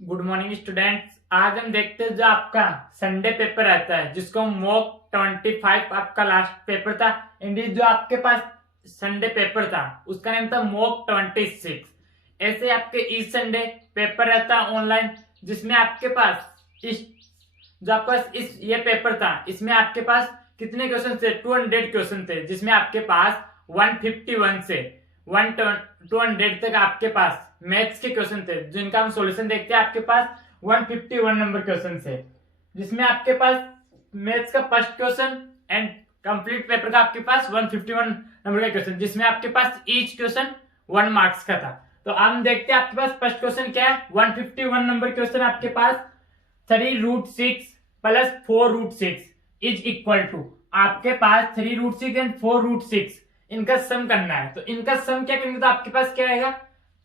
Good morning students. आज हम देखते हैं जो आपका संडे पेपर रहता है जिसको मॉक 25 आपका लास्ट पेपर था। एंड जो आपके पास संडे पेपर था उसका नाम था मॉक 26। ऐसे आपके इस संडे पेपर रहता है ऑनलाइन जिसमें आपके पास इस जो आपके पास इस ये पेपर था इसमें आपके पास कितने क्वेश्चन थे? 200 क्वेश्चन थे जिसमें आपके पास 151 से 200 तक आपके पास मैथ्स के क्वेश्चन थे जिनका हम सॉल्यूशन देखते हैं। आपके पास 151 नंबर क्वेश्चन है जिसमें आपके पास मैथ्स का first question and complete paper का आपके पास 151 नंबर का क्वेश्चन जिसमें आपके पास ईच क्वेश्चन 1 मार्क्स का था। तो हम देखते हैं आपके पास फर्स्ट क्वेश्चन क्या है। 151 नंबर क्वेश्चन आपके पास 3√6 प्लस 4√6 इज इक्वल टू आपके पास 3√6 एंड 4√6 इनका सम करना है। तो इनका सम क्या करेंगे तो आपके पास क्या आएगा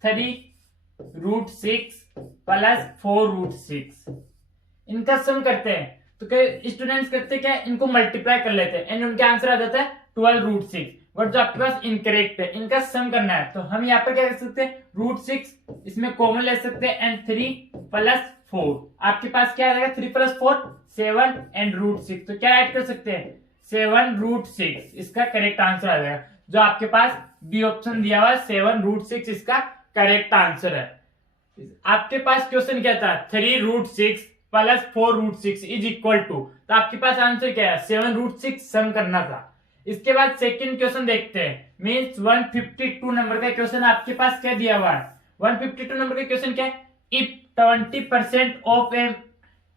3√6 प्लस 4√6 इनका सम करते हैं। तो कई स्टूडेंट्स करते क्या इनको मल्टीप्लाई कर लेते हैं एंड उनके आंसर आ जाता है 12√6। बट जो आपके पास इनकरेक्ट है इनका सम करना है। तो हम यहाँ पर क्या कर सकते हैं √6 इसमें कॉमन ले सकते हैं एंड 3 प्लस 4 आपके पास क्या आ जाएगा 3 प्लस 4 7 एंड √6। तो क्या ऐड कर सकते हैं 7√6 इसका करेक्ट आंसर आ जाएगा। जो आपके पास बी ऑप्शन दिया हुआ 7√6 इसका करेक्ट आंसर है। आपके पास क्वेश्चन क्या था 3√6 प्लस 4√6 इज इक्वल टू तो आपके पास आंसर क्या है 7√6 सम करना था। इसके बाद सेकंड क्वेश्चन देखते हैं मींस 152 नंबर का क्वेश्चन आपके पास क्या दिया हुआ है। 152 नंबर का क्वेश्चन क्या है if 20% of A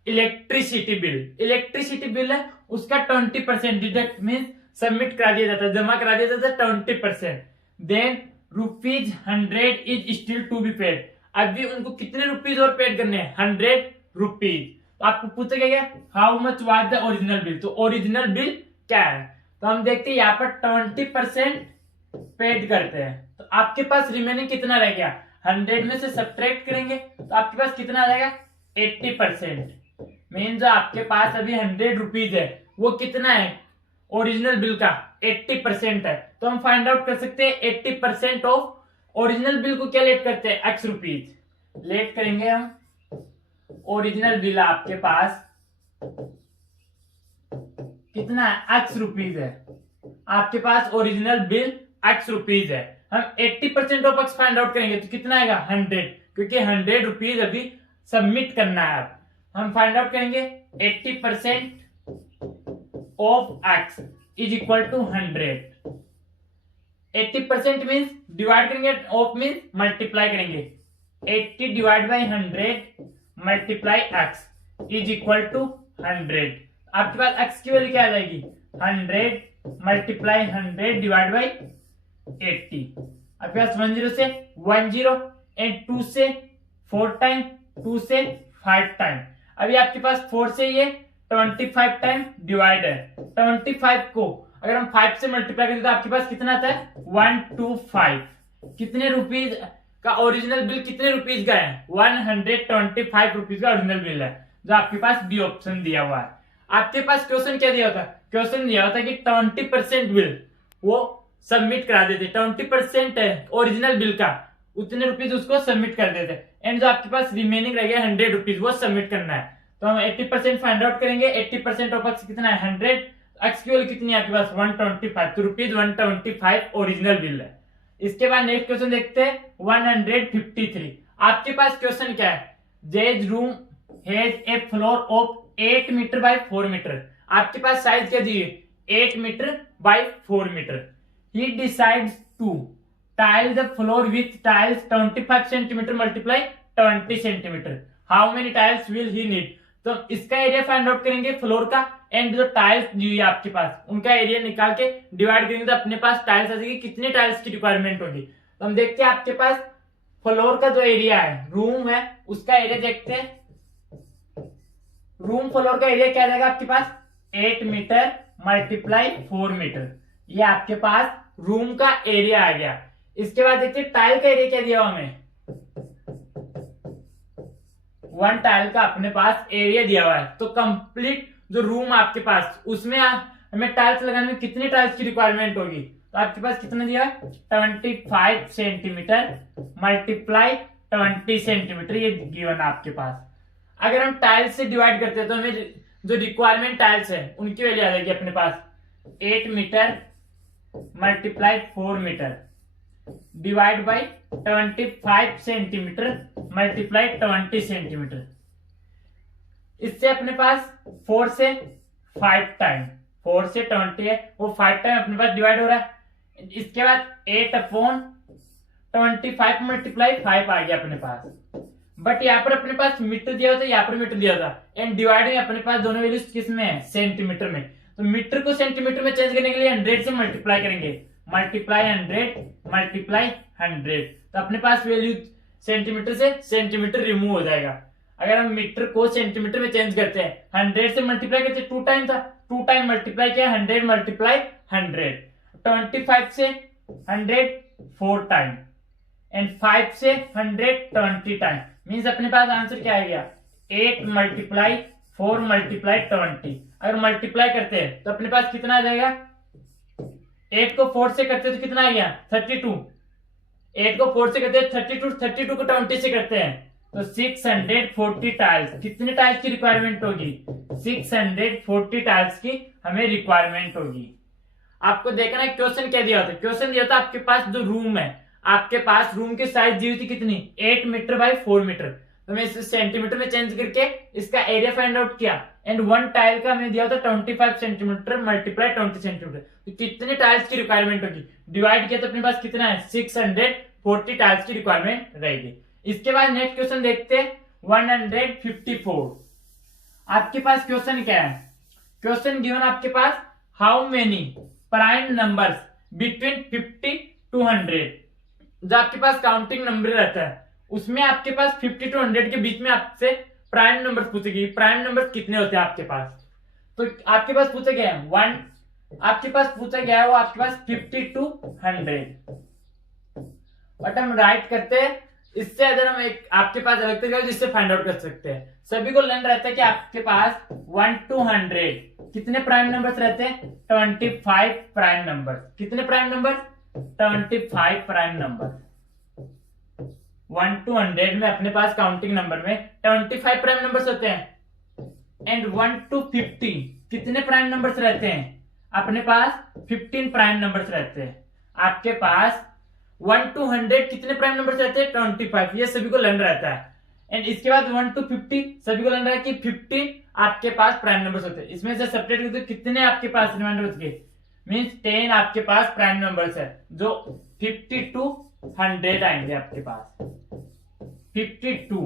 electricity bill है उसका 20% डिडक्ट मींस सबमिट करा दिया जाता है जमा करा दिया जाता है 20%, then ₹100 is still to be paid. अभी उनको कितने रुपीज और पेड करने हैं 100 रुपीज। तो आपको पूछा गया how much was the original bill. तो ओरिजिनल बिल क्या है तो हम देखते हैं यहाँ पर 20% पेड करते हैं। तो आपके पास रिमेनिंग कितना रह गया 100 में से सब्ट्रैक्ट करेंगे तो आपके पास कितना आ जाएगा 80%। मीन जो आपके पास अभी 100 रुपीज है वो कितना है ओरिजिनल बिल का 80% है। तो हम फाइंड आउट कर सकते हैं 80% ऑफ ओरिजिनल बिल को क्या लेट करते हैं x रुपीज लेट करेंगे हम। ओरिजिनल बिल आपके पास कितना है x रुपीज है। आपके पास ओरिजिनल बिल x रुपीज है। हम 80% ऑफ x फाइंड आउट करेंगे तो कितना आएगा 100 क्योंकि 100 रुपीज अभी सबमिट करना है। अब हम फाइंड आउट करेंगे 80% of x is equal to 100। 80% means divide करेंगे ऑफ मीन्स मल्टीप्लाई करेंगे 80 divide by 100 multiply x is equal to 100। आपके पास x की वैल्यू क्या आ जाएगी 100 मल्टीप्लाई 100 डिवाइड बाई 80। आपके पास 10 से 10 एंड 2 से 4 टाइम 2 से 5 टाइम। अभी आपके पास 4 से ये 25 टाइम डिवाइड है। 25 को अगर हम 5 से मल्टीप्लाई करें तो आपके पास कितना आता है 125। कितने रुपीज का ओरिजिनल बिल कितने रुपीज का है 125 रुपीज का ओरिजिनल बिल है जो आपके पास बी ऑप्शन दिया हुआ है। आपके पास क्वेश्चन क्या दिया होता क्वेश्चन दिया होता कि 20% बिल वो सबमिट करा देते 20% है ओरिजिनल बिल का उतने रुपीज उसको सबमिट कर देते एंड जो आपके पास रिमेनिंग रह गया 100 रुपीज वो सबमिट करना है। तो हम 80% फाइंड आउट करेंगे 80% ऑफ x कितना है 100 x की वैल्यू कितनी है आपके पास 125 तो रुपीज 125 ओरिजिनल बिल है। इसके बाद नेक्स्ट क्वेश्चन देखते हैं 153। आपके पास क्वेश्चन क्या है जेज room has a floor of 8 meter by 4 meter. आपके पास साइज क्या दी है 8 meter by 4 meter. He decides to tile the floor with tiles 25 centimetre multiply 20 centimeter. How many tiles will he need. तो इसका एरिया फाइंड आउट करेंगे floor का and जो टाइल्स दी हुई है आपके पास उनका एरिया निकाल के डिवाइड करेंगे तो अपने पास टाइल्स आ जाएगी कितनी टाइल्स की रिक्वायरमेंट होगी। तो हम देखते हैं आपके पास फ्लोर का जो एरिया है रूम है उसका एरिया देखते हैं। रूम फ्लोर का एरिया क्या आ जाएगा आपके पास 8 मीटर मल्टीप्लाई 4 मीटर ये आपके पास रूम का एरिया आ गया। इसके बाद देखते हैं टाइल का एरिया क्या दिया हुआ हमें 1 टाइल का अपने पास एरिया दिया हुआ है। तो कंप्लीट जो रूम आपके पास उसमें हमें टाइल्स लगाने में कितनी टाइल्स की रिक्वायरमेंट होगी तो आपके पास कितना दिया है 25 सेंटीमीटर मल्टीप्लाई 20 सेंटीमीटर, ये गिवन आपके पास। अगर हम टाइल्स से डिवाइड करते हैं तो हमें जो रिक्वायरमेंट टाइल्स है उनकी वैल्यू आ जाएगी अपने पास 8 metre multiply 4 metre divide by 25 centimetre multiply 20 centimetre. इससे अपने पास 4 से 5 टाइम, 4 से 20 है वो 5 टाइम अपने पास डिवाइड हो रहा है। इसके बाद 8/25 मल्टीप्लाई 5 आ गया अपने पास। बट यहाँ पर अपने पास मीटर दिया होता है, यहाँ पर मीटर दिया होता है, एंड डिवाइड में अपने पास दोनों वैल्यूज किस में है, सेंटीमीटर में। तो मीटर को सेंटीमीटर में चेंज करने के लिए 100 से मल्टीप्लाई करेंगे, मल्टीप्लाई 100 मल्टीप्लाई 100, तो अपने पास वैल्यू सेंटीमीटर से सेंटीमीटर रिमूव हो जाएगा। अगर हम मीटर को सेंटीमीटर में चेंज करते हैं 100 से मल्टीप्लाई करते हैं 2 टाइम था, 2 टाइम मल्टीप्लाई किया 100 मल्टीप्लाई 100, 25 से 100 4 टाइम एंड 5 से 100 20 टाइम। मीन्स अपने पास आंसर क्या आ गया 8 मल्टीप्लाई 4 मल्टीप्लाई 20। अगर मल्टीप्लाई करते हैं तो अपने पास कितना आ जाएगा, 8 को 4 से करते हैं तो कितना आ गया 32, 8 को 4 से करते हैं 32, 32 को 20 से करते हैं तो 640 टाइल्स। कितने टाइल्स की रिक्वायरमेंट होगी, 640 टाइल्स की हमें रिक्वायरमेंट होगी। आपको देखना है क्वेश्चन क्या दिया होता है, क्वेश्चन दिया होता है आपके पास जो रूम है, आपके पास रूम की साइज दी हुई थी कितनी 8 मीटर बाई 4 मीटर, तो मैं इसे सेंटीमीटर में चेंज करके इसका एरिया फाइंड आउट किया एंड 1 टाइल का हमें दिया होता 25 सेंटीमीटर मल्टीप्लाई 20 सेंटीमीटर, तो कितने टाइल्स की रिक्वायरमेंट होगी, डिवाइड किया तो अपने पास कितना है 640 टाइल्स की रिक्वायरमेंट रहेगी। इसके बाद नेक्स्ट क्वेश्चन देखते हैं 154। आपके पास क्वेश्चन क्या है, क्वेश्चन गिवन आपके पास how many prime numbers between 50 to 100। जो आपके पास काउंटिंग नंबर रहता है उसमें आपके पास 50 to 100 के बीच में आपसे प्राइम नंबर पूछेगी, प्राइम नंबर कितने होते हैं आपके पास। तो आपके पास पूछा गया है 1, आपके पास पूछा गया है वो आपके पास 50 to 100, बट हम राइट करते हैं इससे अगर हम एक आपके पास अलग तरीका जिससे फाइंड आउट कर सकते हैं। सभी को लर्न रहता है कि आपके पास 1 to 100 कितने प्राइम नंबर्स रहते हैं 25 प्राइम नंबर। कितने prime number 25 prime number. 1 to 100 में अपने पास काउंटिंग नंबर में 25 प्राइम नंबर्स होते हैं एंड 1 to 50 कितने प्राइम नंबर्स रहते हैं अपने पास 15 प्राइम नंबर्स रहते हैं। आपके पास 1 to 100 कितने प्राइम नंबर्स रहते हैं 25, ये सभी को लर्न रहता है। एंड इसके बाद 1 to 50 सभी को लर्न रहा है कि 50 आपके पास प्राइम नंबर्स होते हैं। इसमें से सेपरेट करते कितने आपके पास रिमाइंडर बच गए, मींस 10 आपके पास प्राइम नंबर्स है जो 50 to 100 आएंगे आपके पास। 50 to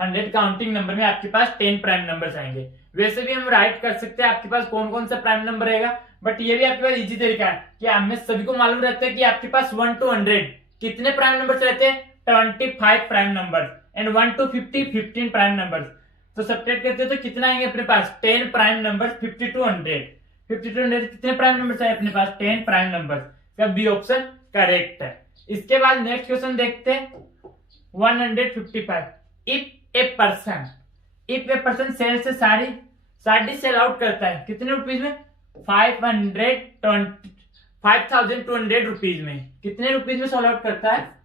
100 काउंटिंग नंबर में आपके पास 10 प्राइम नंबर्स आएंगे। वैसे भी हम राइट कर सकते हैं आपके पास कौन कौन सा प्राइम नंबर रहेगा, बट ये भी आपके पास इजी तरीका है कि हमें सभी को मालूम रहता है कि आपके पास 1 to 100 कितने प्राइम नंबर्स रहते हैं 25 prime number and 1 to 50 15 prime numbers. तो सब्ट्रैक्ट करते हैं तो कितना आएंगे अपने पास 10 प्राइम नंबर। 50 to 100 कितने प्राइम नंबर्स है अपने पास 10 प्राइम नंबर्स का बी ऑप्शन करेक्ट है। इसके बाद नेक्स्ट क्वेश्चन देखते हैं 155। इफ ए पर्सन सेल से साड़ी सेल आउट करता है कितने रुपीज में 5200 रुपीज में। कितने रुपीज में सेल आउट करता है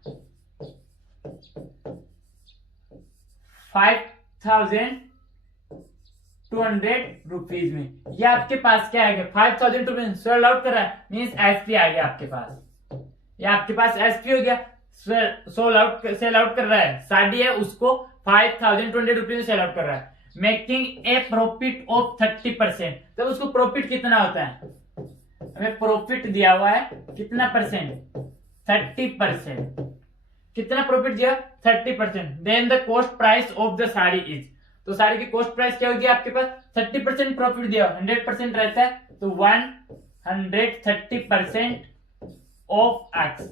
5200 रुपीज में। ये आपके पास क्या आएगा 5000 रुपीज सेल आउट कर रहा है मीन्स एसपी आ गया आपके पास। ये आपके पास एसपी हो गया, सेल आउट कर रहा है, साड़ी है उसको 5200 रुपीज में सेल आउट कर रहा है, मेकिंग ए प्रॉफिट ऑफ 30%। तो उसको प्रॉफिट कितना होता है, हमें प्रॉफिट दिया हुआ है कितना परसेंट 30%। कितना प्रॉफिट दिया 30%। Then the cost price of the sari is, तो साड़ी की कॉस्ट प्राइस क्या होगी आपके पास 30% प्रॉफिट दिया 100% रहता है तो 130% ऑफ एक्स।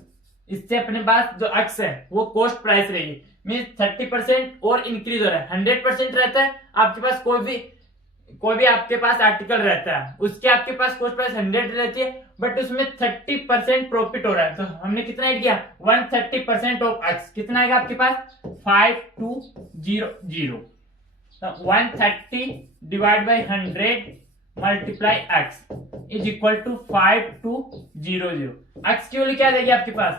इससे अपने पास जो एक्स है वो कॉस्ट प्राइस रहेगी, मीन 30% और इंक्रीज हो रहा है। 100% रहता है आपके पास कोई भी आपके पास आर्टिकल रहता है उसके आपके पास कॉस्ट प्राइस 100 रहती है, बट उसमें 30% प्रॉफिट हो रहा है तो हमने कितना ऐड किया 130% ऑफ एक्स। कितना आएगा आपके पास 5200। 130 divide by 100 multiply x is equal to 5200। X की वैल्यू क्या देगी आपके पास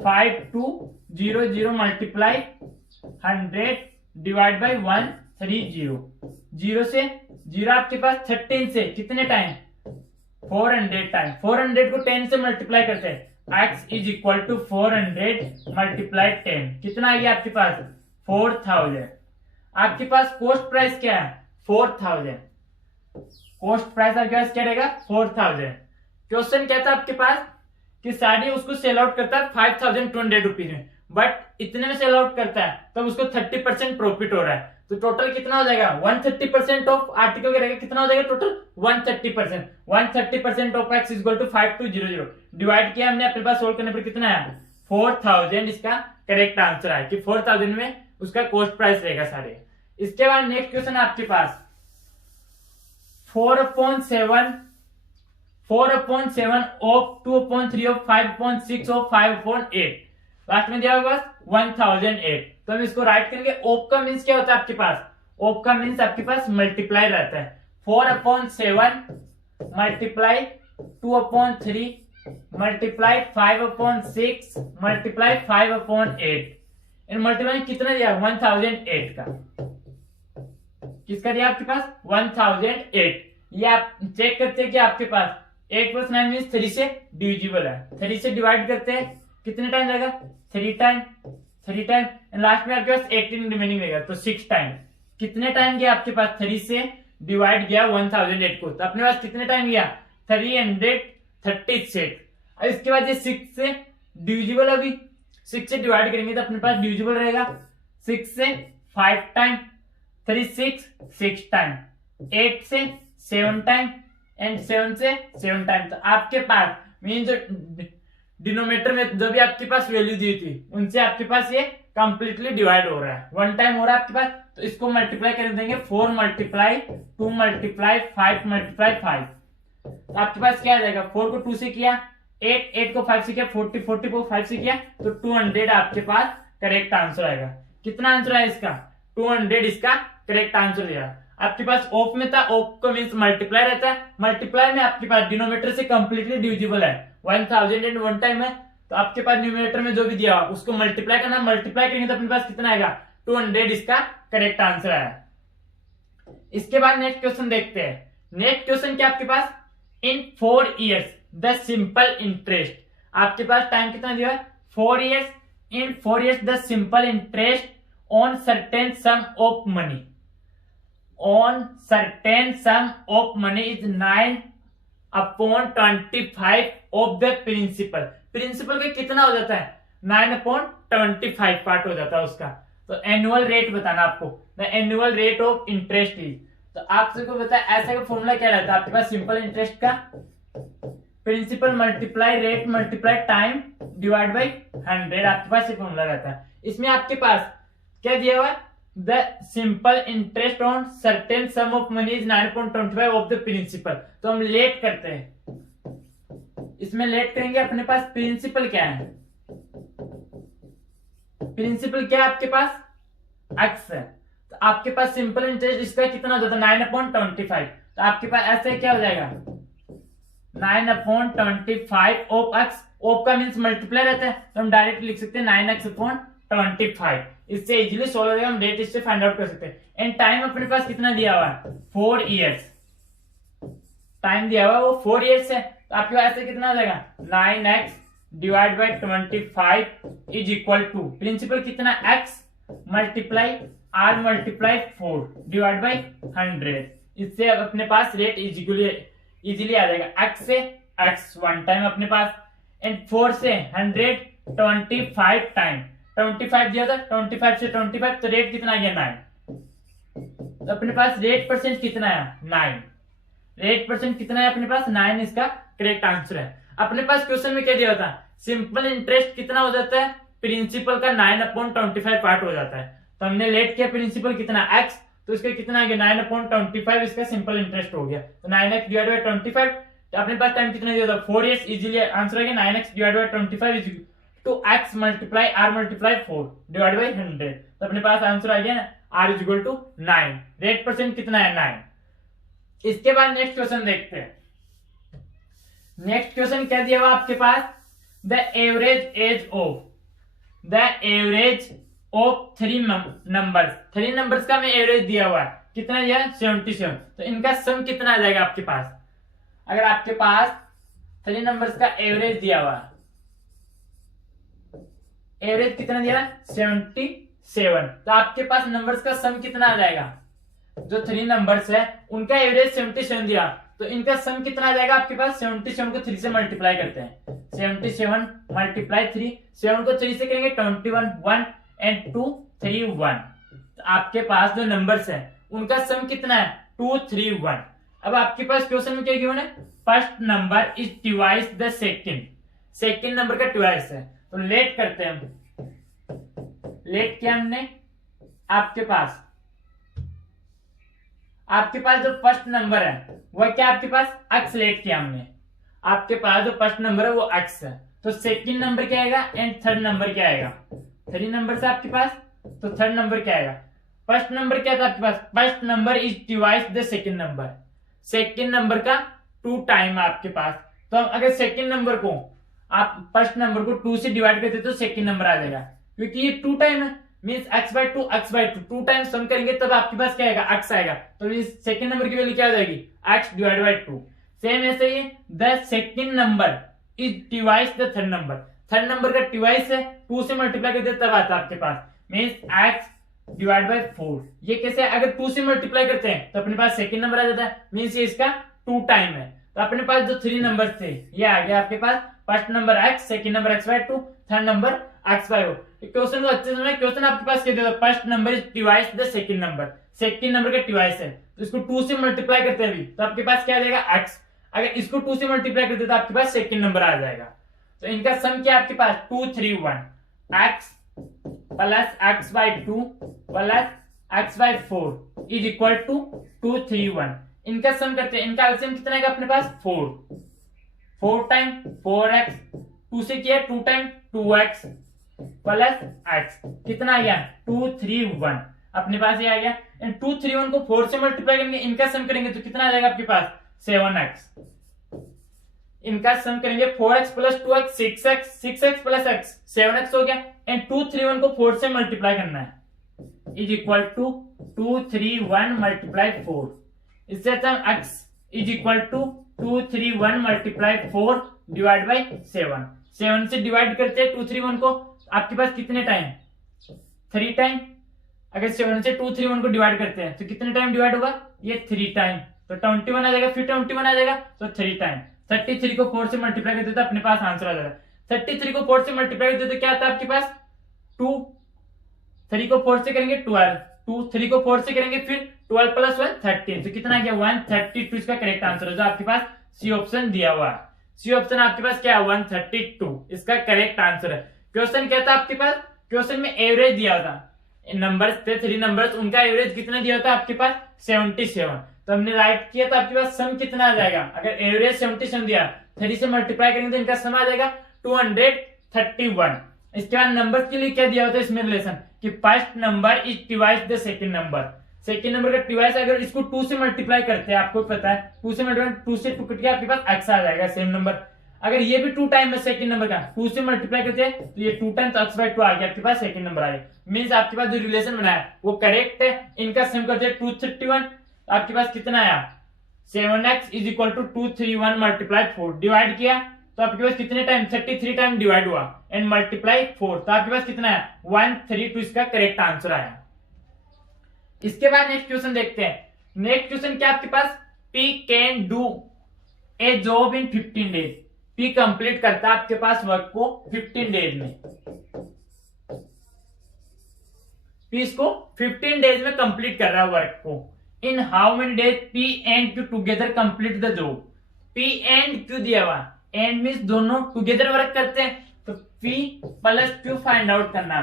5200 मल्टीप्लाई 100 डिवाइड बाई 130, 0 से 0 आपके पास 13 से कितने टाइम 400 टाइम, 400 को 10 से मल्टीप्लाई करते हैं, x is equal to 400 multiply 10, कितना आ गया आपके पास 4000। आपके पास कॉस्ट प्राइस क्या है 4000, कॉस्ट प्राइस आपके पास क्या रहेगा 4000। क्वेश्चन क्या था आपके पास कि साड़ी उसको सेल आउट करता है 5200 रुपीज में, बट इतने में सेल आउट करता है तब उसको 30% प्रॉफिट हो रहा है, तो टोटल कितना हो जाएगा 130% ऑफ आर्टिकल रहेगा, कितना हो जाएगा total 130%, 130% of x equal to 5200 divide किया हमने, अपने पास सोल्व करने पर कितना आया 4000, इसका करेक्ट आंसर है कि 4000 में उसका कॉस्ट प्राइस रहेगा सारे। इसके बाद नेक्स्ट क्वेश्चन है आपके पास 4/7 ऑफ 2/3 ऑफ 5/6 ऑफ 5/8, लास्ट में दिया होगा 1008, तो हम इसको राइट करेंगे। ऑफ का मीन्स क्या होता है आपके पास, ऑफ का मीन्स आपके पास मल्टीप्लाई रहता है, 4/7 मल्टीप्लाई 2/3 मल्टीप्लाई 5/6 मल्टीप्लाई 5/8, इन मल्टीप्लाई कितना दिया 1008 का, किसका दिया आपके पास 1008। ये आप चेक करते हैं कि आपके पास 8+9 मीन्स 3 से डिविजिबल है, 3 से डिवाइड करते हैं कितने टाइम रहेगा 3 टाइम, 3 टाइम, लास्ट में आपके पास 18 रिमेनिंग रहेगा, तो 6 टाइम, कितने टाइम गया आपके पास 3 से डिवाइड गया 1008 को, तो अपने पास कितने टाइम गया 336। अब इसके बाद ये 6 से डिविजिबल, अभी 6 से डिवाइड करेंगे तो अपने पास डिविजिबल रहेगा, 6 से 5 टाइम, 3 6 टाइम, 8 से 7 टाइम एंड 7 से 7 टाइम, तो आपके पास मीन जो डिनोमिनेटर में जो भी आपके पास वैल्यू दी थी उनसे आपके पास ये कंप्लीटली डिवाइड हो रहा है, 1 टाइम हो रहा है आपके पास, तो इसको मल्टीप्लाई कर देंगे 4 मल्टीप्लाई 2 मल्टीप्लाई 5 मल्टीप्लाई 5, तो आपके पास क्या आ जाएगा 4 को 2 से किया, 8 को 5 से किया, 40 को 5 से किया, तो 200 आपके पास करेक्ट आंसर आएगा। कितना आंसर है इसका 200, इसका करेक्ट आंसर दिया। आपके पास ऑफ में था, ऑफ को मींस मल्टीप्लाई रहता है, मल्टीप्लाई में आपके पास डिनोमिनेटर से कंप्लीटली डिविजिबल है, 1001 टाइम है, तो आपके पास न्यूमरेटर में जो भी दिया उसको मल्टीप्लाई करना, मल्टीप्लाई करेंगे तो अपने पास कितना आएगा 200, इसका करेक्ट आंसर आया। इसके बाद नेक्स्ट क्वेश्चन देखते हैं। नेक्स्ट क्वेश्चन क्या आपके पास, इन 4 years द सिंपल इंटरेस्ट, आपके पास टाइम कितना दिया 4 years, in 4 years the simple interest on certain some of money, on certain sum of money is 9/25 of the principal, principal का कितना हो जाता है 9/25 पार्ट हो जाता है उसका, तो एनुअल रेट बताना आपको, the annual rate of interest is, तो आप सबको पता है ऐसा का फॉर्मूला क्या रहता है आपके पास सिंपल इंटरेस्ट का, principal multiply rate multiply time divide by 100, आपके पास ये फॉर्मूला रहता है। इसमें आपके पास क्या दिया हुआ है, the simple interest on certain sum of money is 9.25 of the principal, तो हम लेट करते हैं, इसमें लेट करेंगे, अपने पास प्रिंसिपल क्या है, प्रिंसिपल क्या है आपके पास x है, तो आपके पास सिंपल इंटरेस्ट इसका कितना हो जाता है 9/25, तो आपके पास ऐसे क्या हो जाएगा 9/25 ऑफ x, ऑफ का मीन्स मल्टीप्लाई रहता है, तो हम डायरेक्ट लिख सकते हैं 9x/25, इससे इजीली सॉल्व हो जाएगा, हम रेट इससे फाइंड आउट कर सकते हैं। एंड टाइम अपने पास कितना दिया हुआ है 4 years, टाइम दिया हुआ है वो 4 years है, तो आपके पास ऐसे कितना हो जाएगा 9x divide by 25 is equal to principal कितना x multiply r multiply 4 divide by 100, इससे अपने पास रेट इजीली आ जाएगा, x से x 1 टाइम अपने पास, एंड 4 से 100 25 टाइम, 25 दिया था, 25 से 25, तो रेट कितना आ गया 9, तो अपने पास रेट परसेंट कितना है 9, रेट परसेंट कितना है अपने पास 9, इसका करेक्ट आंसर है। अपने पास क्वेश्चन में क्या दिया था सिंपल इंटरेस्ट कितना हो जाता है, प्रिंसिपल का 9/25 पार्ट हो जाता है, तो हमने लेट किया प्रिंसिपल कितना x, तो इसका कितना आ गया 9/25, इसका सिंपल इंटरेस्ट हो गया, तो 9x डिवाइड बाई 25, तो अपने पास टाइम कितना दिया था 4 years, इजीली आंसर आ गया 9x divide by 25 is to x multiply r multiply 4 divide by 100, तो अपने पास आंसर आ गया r is equal to 9, rate percent कितना है 9। इसके बाद नेक्स्ट क्वेश्चन देखते हैं। नेक्स्ट क्वेश्चन क्या दिया हुआ आपके पास, the average age of three numbers, three numbers का हमें एवरेज दिया हुआ है, कितना दिया 77, तो इनका सम कितना आ जाएगा आपके पास। अगर आपके पास थ्री नंबर्स का एवरेज दिया हुआ, एवरेज कितना दिया 77, तो आपके पास नंबर्स का सम कितना आ जाएगा। जो थ्री नंबर्स है उनका एवरेज 77 दिया, तो इनका सम कितना आ जाएगा आपके पास। 77 को 3 से मल्टीप्लाई करते हैं, 77 मल्टीप्लाई 3, 7 को 3 से करेंगे 21, 1 एंड 2 3 1, तो आपके पास जो नंबर्स है उनका सम कितना है 2 3 1। अब आपके पास क्वेश्चन में क्या गिवन है, first number is twice the second, second number का ट्वाइस है, तो लेट करते हैं हम। लेट किया हमने, आपके पास जो फर्स्ट नंबर है वह क्या, आपके पास एक्स लेट किया हमने, आपके पास जो फर्स्ट नंबर है वो एक्स है, तो सेकंड नंबर क्या आएगा एंड थर्ड नंबर क्या आएगा। थ्री नंबर से आपके पास, तो थर्ड नंबर क्या आएगा। फर्स्ट नंबर क्या था आपके पास, first number is twice the second number, second number का 2 टाइम है आपके पास, तो अगर सेकंड नंबर को आप फर्स्ट नंबर को 2 से डिवाइड करते तो सेकंड नंबर आ जाएगा, क्योंकि ये 2 टाइम है, मींस x/2 x/2 2 टाइम सम करेंगे तब आपके पास क्या आएगा x आएगा, तो इस सेकंड नंबर की वैल्यू क्या हो जाएगी x डिवाइड बाय 2। सेम ऐसे ही the second number is twice the third number, third number का ट्वाइस है, 2 से मल्टीप्लाई करते तब आता है आपके पास, मींस x डिवाइड बाय 4। ये कैसे, अगर 2 से मल्टीप्लाई करते हैं तो अपने पास सेकंड नंबर आ जाता है, मींस ये इसका 2 टाइम है, तो अपने पास जो 3 नंबर थे ये आ गया आपके पास, first number x, second number x/2, third number x/2। Question को अच्छे से, क्वेश्चन आपके पास क्या देगा, first number is twice the second number, second number का ट्वाइस है, तो इसको 2 से मल्टीप्लाई करते हैं अभी, तो आपके पास क्या आ जाएगा x, अगर इसको 2 से मल्टीप्लाई करते तो आपके पास सेकंड नंबर आ जाएगा, तो इनका सम क्या है आपके पास 2 3 1, x plus x/2 plus x/4 is equal to 2 3 1। इनका सम करते हैं, इनका एलसीएम कितना आएगा अपने पास 4 टाइम 4x, 2 से किया 2 टाइम 2x प्लस x, कितना आ गया 2 3 1, अपने पास ये आ गया, एंड 2 3 1 को 4 से मल्टीप्लाई करेंगे, इनका सम करेंगे तो कितना आ जाएगा आपके पास 7x, इनका सम करेंगे 4x plus 2x 6x, 6x plus x 7x हो गया, एंड 2 3 1 को 4 से मल्टीप्लाई करना है, इज इक्वल टू 2 3 1 मल्टीप्लाई 4, इससे अच्छा x is equal to 2 3 1 multiply 4 divide by 7, 7 से डिवाइड करते हैं 2 3 1 को, आपके पास कितने टाइम 3 टाइम, अगर 7 से 2 3 1 को डिवाइड करते हैं तो कितने टाइम डिवाइड होगा ये 3 टाइम, तो 21 आ जाएगा, फिर 21 आ जाएगा, तो 3 टाइम। 33 को 4 से मल्टीप्लाई करते तो अपने पास आंसर आ जाएगा, 33 को 4 से मल्टीप्लाई करते तो क्या आता है आपके पास 2, 3 को 4 से करेंगे 12, 2 3 को 4 से करेंगे फिर 12 प्लस 1 13, तो कितना आ गया 132 इसका करेक्ट आंसर है, जो आपके पास सी ऑप्शन दिया हुआ है, सी ऑप्शन आपके पास क्या है 132 इसका करेक्ट आंसर है। क्वेश्चन क्या था आपके पास, क्वेश्चन में एवरेज दिया था, नंबर्स थे 3 नंबर्स, उनका एवरेज कितना दिया था आपके पास 77, तो हमने राइट किया तो आपके पास सम कितना आ जाएगा, अगर एवरेज 77 दिया 3 से मल्टीप्लाई करेंगे तो इनका सम आ जाएगा 231। इसके बाद नंबर के लिए क्या दिया होता है इसमें रिलेशन, कि first number is twice the second number, second number का ट्वाइस, अगर इसको 2 से मल्टीप्लाई करते हैं, आपको पता है 2 से मल्टीप्लाई 2 से 2 कट के आपके पास x आ जाएगा सेम नंबर, अगर ये भी 2 टाइम है सेकंड नंबर का 2 से मल्टीप्लाई करते हैं तो ये 2 टाइम तो x/2 आ गया आपके पास, सेकंड नंबर आ गया, मींस आपके पास जो रिलेशन बनाया वो करेक्ट है। इनका सम करते हैं 231, आपके पास कितना आया 7x is equal to 231 multiply 4, divide किया तो आपके पास कितने टाइम 33 टाइम डिवाइड हुआ, एंड मल्टीप्लाई 4, तो आपके पास कितना है 132 इसका करेक्ट आंसर आया। इसके बाद नेक्स्ट क्वेश्चन देखते हैं, नेक्स्ट क्वेश्चन क्या आपके पास, P can do a job in 15 days, P complete करता है आपके पास वर्क को 15 डेज में, P इसको 15 डेज में कंप्लीट कर रहा है वर्क को, in how many days P and Q together complete the job, P and Q दिया हुआ, एंड मींस दोनों टुगेदर वर्क करते हैं, तो P plus Q find out करना है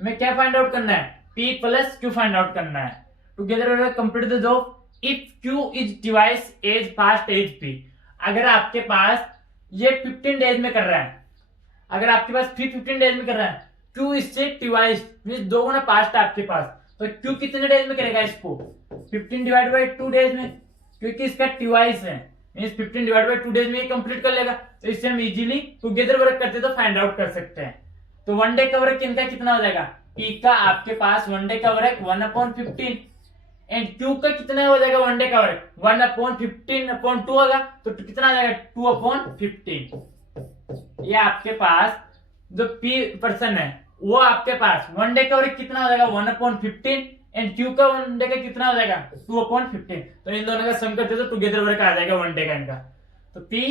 हमें क्या फाइंड आउट करना है P plus Q find out करना है, together work complete the job if Q is twice as fast as P, अगर आपके पास ये 15 डेज में कर रहा है, अगर आपके पास 15 डेज में कर रहा है, Q इससे ट्वाइस मींस 2 गुना फास्ट है आपके पास, तो Q कितने डेज में करेगा इसको 15 डिवाइड बाई 2 डेज में, क्योंकि इसका ट्वाइस है मींस 15 डिवाइड बाई 2 डेज में ये कंप्लीट कर लेगा, तो इससे हम इजीली टुगेदर वर्क करते तो फाइंड आउट कर सकते हैं। तो वन डे कवर किनका कितना हो जाएगा, पी का आपके पास वन डे कवर है 1/15 एंड क्यू का कितना हो जाएगा वन डे कवर 1/15/2 होगा तो कितना आ जाएगा 2/15। ये आपके पास जो पी पर्सन है वो आपके पास वन डे कवर कितना हो जाएगा 1/15 एंड क्यू का वन डे का कितना हो जाएगा 2/15। तो इन दोनों का सम करते तो टुगेदर वर्क आ जाएगा वन डे का इनका। तो पी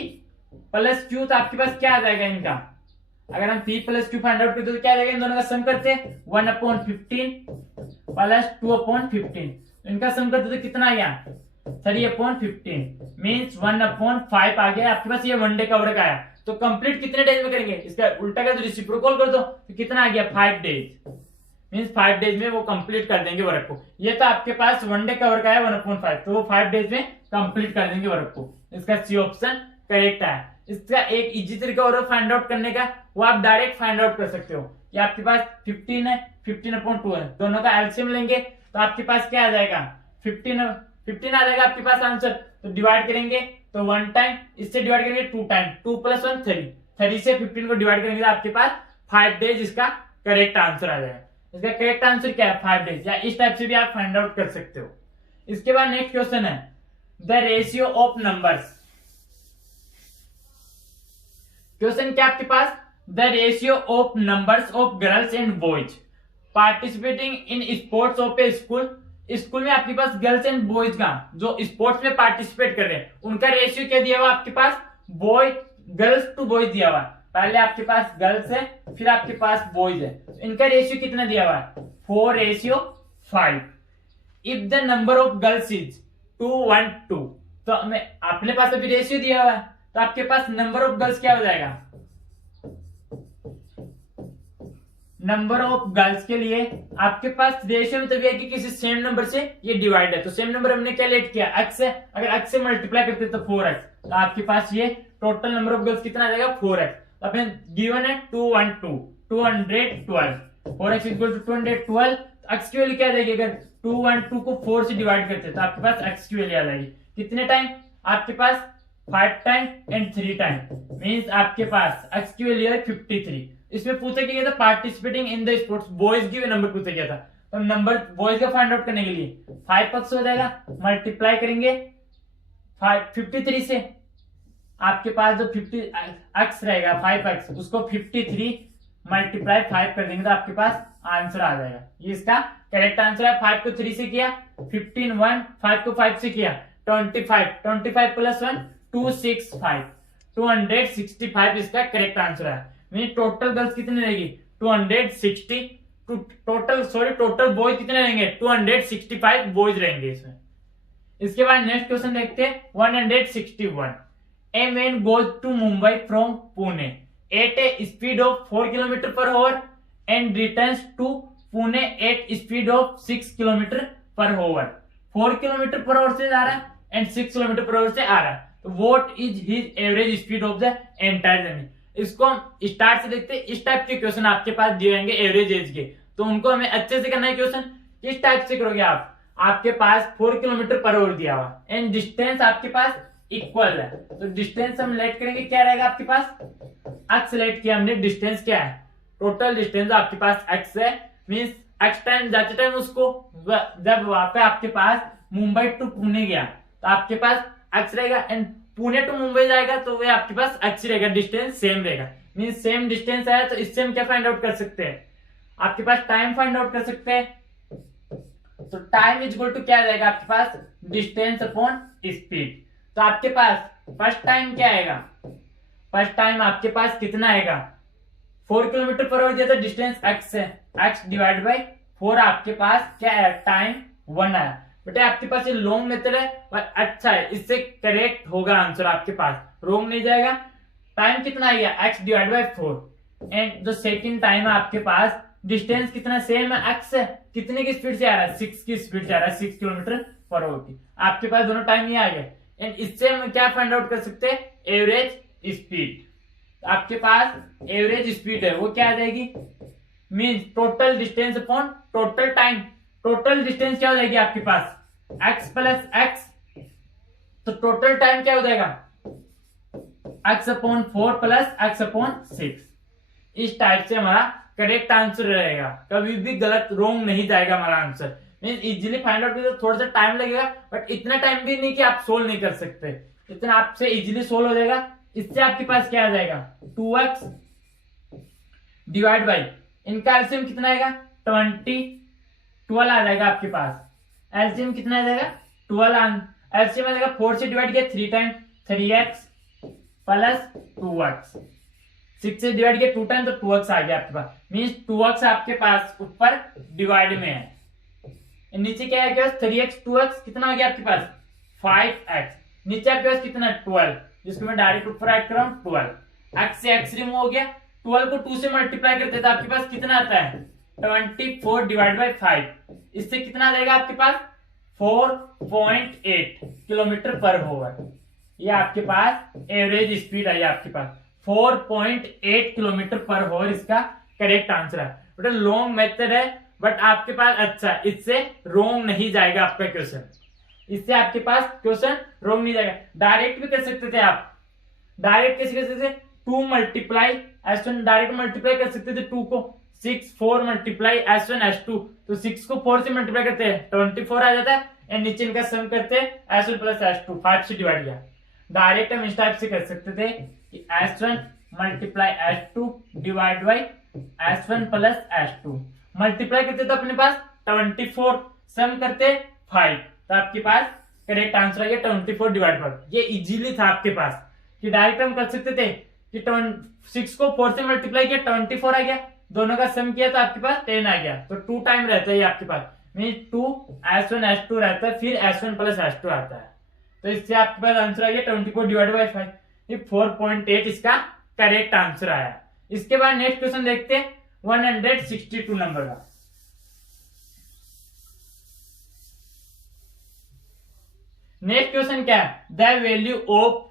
प्लस क्यू तो आपके पास क्या आ जाएगा इनका, अगर हम P plus Q find out करते तो क्या आ जाएगा, इन दोनों का सम करते हैं 1/15 प्लस 2/15। इनका सम करते तो कितना आ गया 3/15 मीन्स 1/5 आ गया आपके पास। ये वन डे का वर्क आया। तो कंप्लीट कितने डेज में करेंगे, इसका उल्टा कर दो, रेसिप्रोकल कर दो तो कितना आ गया 5 डेज मीन्स 5 डेज में वो कंप्लीट कर देंगे वर्क को। ये तो आपके पास वन डे का वर्क आया 1/5 तो वो 5 डेज में कंप्लीट कर देंगे वर्क को। इसका सी ऑप्शन करेक्ट है। इसका एक इजी तरीका और फाइंड आउट करने का, वो आप डायरेक्ट फाइंड आउट कर सकते हो कि आपके पास 15 है 15/2 है, दोनों का एलसीएम लेंगे तो आपके पास क्या आ जाएगा 15 आ जाएगा आपके पास आंसर। तो डिवाइड करेंगे तो 1 टाइम, इससे डिवाइड करेंगे 2 टाइम, 2 + 1 3 से 15 को डिवाइड करेंगे तो आपके पास 5 डेज इसका करेक्ट आंसर आ जाएगा। इसका करेक्ट आंसर क्या है 5 डेज, या इस टाइप से भी आप फाइंड आउट कर सकते हो। इसके बाद नेक्स्ट क्वेश्चन है the ratio of numbers. Question क्या आपके पास, the ratio of numbers of girls and boys participating in sports of a school. School में आपके पास गर्ल्स एंड बॉयज का जो स्पोर्ट्स में पार्टिसिपेट कर रहे हैं उनका रेशियो क्या दिया हुआ आपके पास, बॉय गर्ल्स टू बॉयज दिया हुआ। पहले आपके पास गर्ल्स है फिर आपके पास बॉयज है, तो इनका रेशियो कितना दिया हुआ है 4:5। If the number of girls is 212 तो हमें अपने पास अभी रेशियो दिया हुआ है तो आपके पास नंबर ऑफ गर्ल्स क्या हो जाएगा, नंबर ऑफ गर्ल्स के लिए आपके पास रेशियो में तभी है कि किसी सेम नंबर से ये डिवाइड है। तो सेम नंबर हमने क्या लेट किया x है, अगर x से मल्टीप्लाई करते तो 4x, तो आपके पास ये टोटल नंबर ऑफ गर्ल्स कितना आ जाएगा 4x। तो अपने गिवन है 212 212 4x = 212। x की वैल्यू क्या आ जाएगी, अगर 212 को 4 से डिवाइड करते तो आपके पास x की वैल्यू आ जाएगी कितने टाइम, आपके पास 5 टाइम एंड 3 टाइम मीन्स आपके पास x की वैल्यू है 53। इसमें पूछा गया था participating in the sports boys की नंबर पूछा गया था, तो नंबर बॉयज का फाइंड आउट करने के लिए 5x हो जाएगा, मल्टीप्लाई करेंगे 53 से, आपके पास जो 50x रहेगा 5x उसको 53 मल्टीप्लाई 5 कर देंगे तो आपके पास आंसर आ जाएगा। ये इसका करेक्ट आंसर है। 5 को 3 से किया 15 1, 5 को 5 से किया 25 25 + 1 265 265 इसका करेक्ट आंसर है। टोटल गर्ल्स कितने रहेगी 260, टोटल बॉयज कितने रहेंगे 265 बॉयज रहेंगे इसमें। इसके बाद नेक्स्ट क्वेश्चन देखते हैं 161। A man goes to Mumbai from Pune at a speed of 4 km/h and returns to Pune at speed of 6 km/h। 4 km/h से जा रहा है एंड 6 km/h से आ रहा है, तो what is his average speed of the entire journey. इसको हम स्टार्ट से देखते हैं। इस टाइप के क्वेश्चन आपके पास दिए रहेंगे एवरेज एज के, तो उनको हमें अच्छे से करना है क्वेश्चन। किस टाइप से करोगे आप, आपके पास 4 km/h दिया हुआ एंड डिस्टेंस आपके पास इक्वल है, तो डिस्टेंस हम लेट करेंगे क्या रहेगा आपके पास, x लेट किया हमने, डिस्टेंस क्या है टोटल डिस्टेंस आपके पास x है मींस x टाइम जाते टाइम उसको, जब वहां पे आपके पास मुंबई टू पुणे गया तो आपके पास x रहेगा एंड पुणे टू मुंबई जाएगा तो वे आपके पास x रहेगा, डिस्टेंस सेम रहेगा मींस सेम डिस्टेंस है। तो इससे हम क्या फाइंड आउट कर सकते हैं, आपके पास टाइम फाइंड आउट कर सकते हैं। तो टाइम = क्या आ जाएगा आपके पास डिस्टेंस अपॉन स्पीड। तो आपके पास फर्स्ट टाइम क्या आएगा, फर्स्ट टाइम आपके पास कितना आएगा 4 km/h दिया था, डिस्टेंस x है, x डिवाइड बाई 4 आपके पास क्या है टाइम 1 आया। बेटा आपके पास ये लॉन्ग मेथड है और अच्छा है, इससे करेक्ट होगा आंसर आपके पास, रॉन्ग नहीं जाएगा। टाइम कितना आ गया x डिवाइड बाई 4 एंड जो सेकंड टाइम है आपके पास डिस्टेंस कितना सेम है x है, कितने की स्पीड से आ रहा है 6 की स्पीड से आ रहा है 6 km/h की। आपके पास दोनों टाइम ही आ गए एंड इससे हम क्या फाइंड आउट कर सकते हैं एवरेज स्पीड। आपके पास एवरेज स्पीड है वो क्या आ जाएगी means total distance upon total time. Total distance क्या हो जाएगी आपके पास x + x, तो टोटल टाइम क्या हो जाएगा x/4 + x/6। इस टाइप से हमारा करेक्ट आंसर रहेगा, कभी भी गलत रोंग नहीं जाएगा हमारा answer. Mean easily find out तो थोड़ा सा टाइम लगेगा, बट इतना टाइम भी नहीं कि आप सोल्व नहीं कर सकते, इतना आपसे इजीली सोल्व हो जाएगा। इससे आपके पास क्या आ जाएगा 2x डिवाइड बाई, इनका एलसीएम कितना आएगा 12 आ जाएगा आपके पास। एलसीएम कितना आ जाएगा 12, एलसीएम आ जाएगा 4 से डिवाइड किया 3 टाइम 3x प्लस 2x, 6 से डिवाइड किया 2 टाइम तो 2x आ गया आपके पास। मीन्स 2x आपके पास ऊपर डिवाइड में है, नीचे क्या है 3x 2x कितना हो गया आपके पास 5x, नीचे आपके पास कितना 12, जिसको मैं डायरेक्ट ऊपर ऐड कर रहा हूँ 12, x से x रिमूव हो गया, 12 को 2 से मल्टीप्लाई करते तो आपके पास कितना आता है 24 डिवाइड बाई 5, इससे कितना आ जाएगा आपके पास 4.8 किलोमीटर पर आवर। ये आपके पास एवरेज स्पीड आई आपके पास 4.8 किलोमीटर पर आवर, इसका करेक्ट आंसर है। बेटा लॉन्ग मेथड है बट आपके पास अच्छा, इससे रोंग नहीं जाएगा आपका क्वेश्चन, इससे आपके पास क्वेश्चन रोंग नहीं जाएगा। डायरेक्ट भी कर सकते थे आप, डायरेक्ट कैसे कर सकते थे 2 मल्टीप्लाई S1, डायरेक्ट मल्टीप्लाई कर सकते थे 2 को, 6 4 मल्टीप्लाई S1 S2, तो 6 को 4 से मल्टीप्लाई करते हैं 24 आ जाता है, एंड नीचे इनका सम करते हैं S1 प्लस S2, 5 से डिवाइड किया। डायरेक्ट हम इस टाइप से कर सकते थे कि S1 multiply S2 divide by S1 plus S2, multiply करते तो अपने पास 24, सम करते 5, तो आपके पास करेक्ट आंसर आ गया 24 डिवाइड बाई। ये इजीली था आपके पास कि डायरेक्ट हम कर सकते थे कि 6 को 4 से मल्टीप्लाई किया 24 आ गया, दोनों का सम किया तो आपके पास 10 आ गया, तो 2 टाइम रहता है आपके पास, मीन 2 S1 S2 रहता है, फिर S1 प्लस S2 आता है, तो इससे आपके पास आंसर आ गया 24 डिवाइड बाई 5, ये 4.8 इसका करेक्ट आंसर आया। इसके बाद नेक्स्ट क्वेश्चन देखते हैं 162 नंबर का। नेक्स्ट क्वेश्चन क्या है, द वैल्यू ऑफ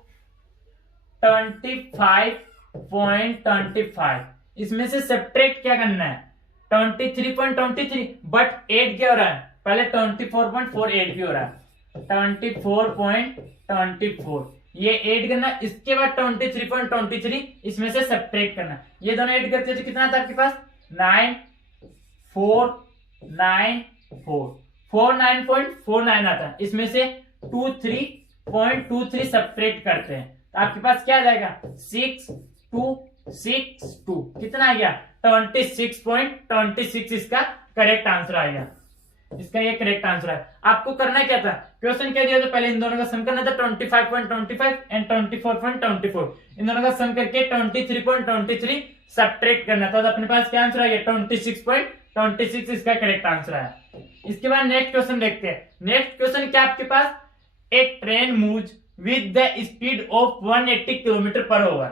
25.25, इसमें से सब्ट्रैक्ट क्या करना है 23.23, बट 8 क्या हो रहा है, पहले 24.48 भी हो रहा है, 24.24 ये ऐड करना, इसके बाद 23.23 इसमें से सब्ट्रैक्ट करना, ये दोनों ऐड करते तो कितना था आपके पास 494.49 आता है, इसमें से 23.23 सब्ट्रैक्ट करते हैं तो आपके पास क्या आ जाएगा 6262, कितना आ गया 26.26, इसका करेक्ट आंसर आ गया, इसका ये करेक्ट आंसर है। आपको करना क्या था, क्वेश्चन क्या दिया था, पहले इन दोनों का सम करना था 25.25 एंड 24.24, इन दोनों का सम करके 23.23 सब्ट्रैक्ट करना था, तो अपने पास क्या आंसर आ गया 26.26, इसका करेक्ट आंसर है। इसके बाद नेक्स्ट क्वेश्चन देखते हैं। नेक्स्ट क्वेश्चन क्या आपके पास, एक train moves with the speed of 180 kilometre per our,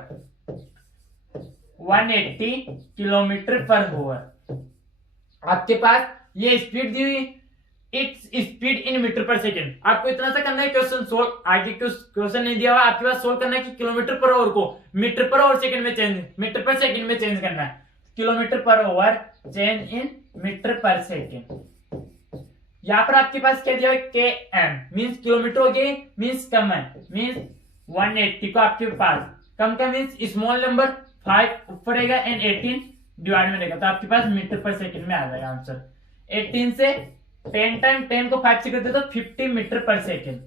180 kilometre per our, आपके पास ये स्पीड दी हुई, its speed in metre per second. आपको इतना सा करना है क्वेश्चन सोल्व, आगे क्वेश्चन नहीं दिया हुआ, आपके पास सोल्व करना है कि किलोमीटर पर आवर को मीटर पर आवर सेकंड में चेंज, मीटर पर सेकंड में चेंज करना है, kilometre per hour change in metre per second. यहाँ पर आपके पास क्या दिया है km, मीन्स किलोमीटर हो गए, मीन्स कम है, मीन्स 180 को आपके पास कम का मीन्स स्मॉल नंबर 5 ऊपर रहेगा एंड 18 डिवाइड में रहेगा, तो आपके पास मीटर पर सेकंड में आ जाएगा आंसर। 18 से 10 टाइम 10 को 5 से करते तो 50 मीटर पर सेकंड,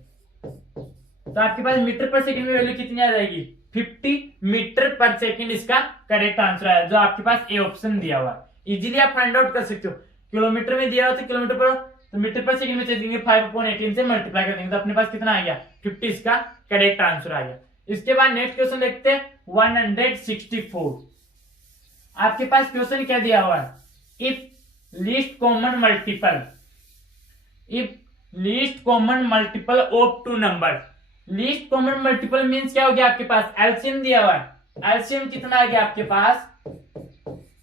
तो आपके पास मीटर पर सेकंड में वैल्यू कितनी आ जाएगी 50 मीटर पर सेकंड, इसका करेक्ट आंसर है जो आपके पास ए ऑप्शन दिया हुआ। इजीली आप फाइंड आउट कर सकते हो, किलोमीटर में दिया हुआ तो किलोमीटर पर, तो मीटर पर सेकंड में चेंज करेंगे 5/18 से मल्टीप्लाई कर देंगे तो अपने पास कितना आ गया 50, इसका करेक्ट आंसर आ गया। इसके बाद नेक्स्ट क्वेश्चन देखते हैं 164। आपके पास क्वेश्चन क्या दिया हुआ है, if least common multiple, if least common multiple of 2 number, least common multiple means क्या हो गया आपके पास एलसीएम दिया हुआ है, एलसीएम कितना आ गया आपके पास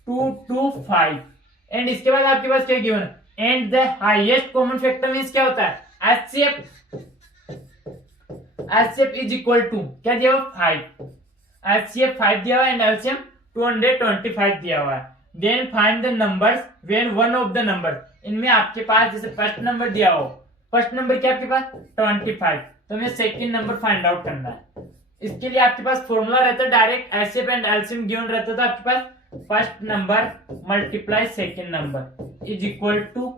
225, एंड इसके बाद आपके पास क्या गिवन है, and the highest common factor means क्या होता है HCF, HCF is equal to क्या दिया हुआ 5, एचसीएफ 5 दिया हुआ है एंड एलसीएम 225 दिया हुआ है। Then find the numbers when one of the number, इनमें आपके पास जैसे फर्स्ट नंबर दिया हो, फर्स्ट नंबर क्या आपके पास 25, तो हमें सेकंड नंबर फाइंड आउट करना है। इसके लिए आपके पास फॉर्मूला रहता है direct HCF and LCM given रहता है, तो आपके पास first number multiply second number is equal to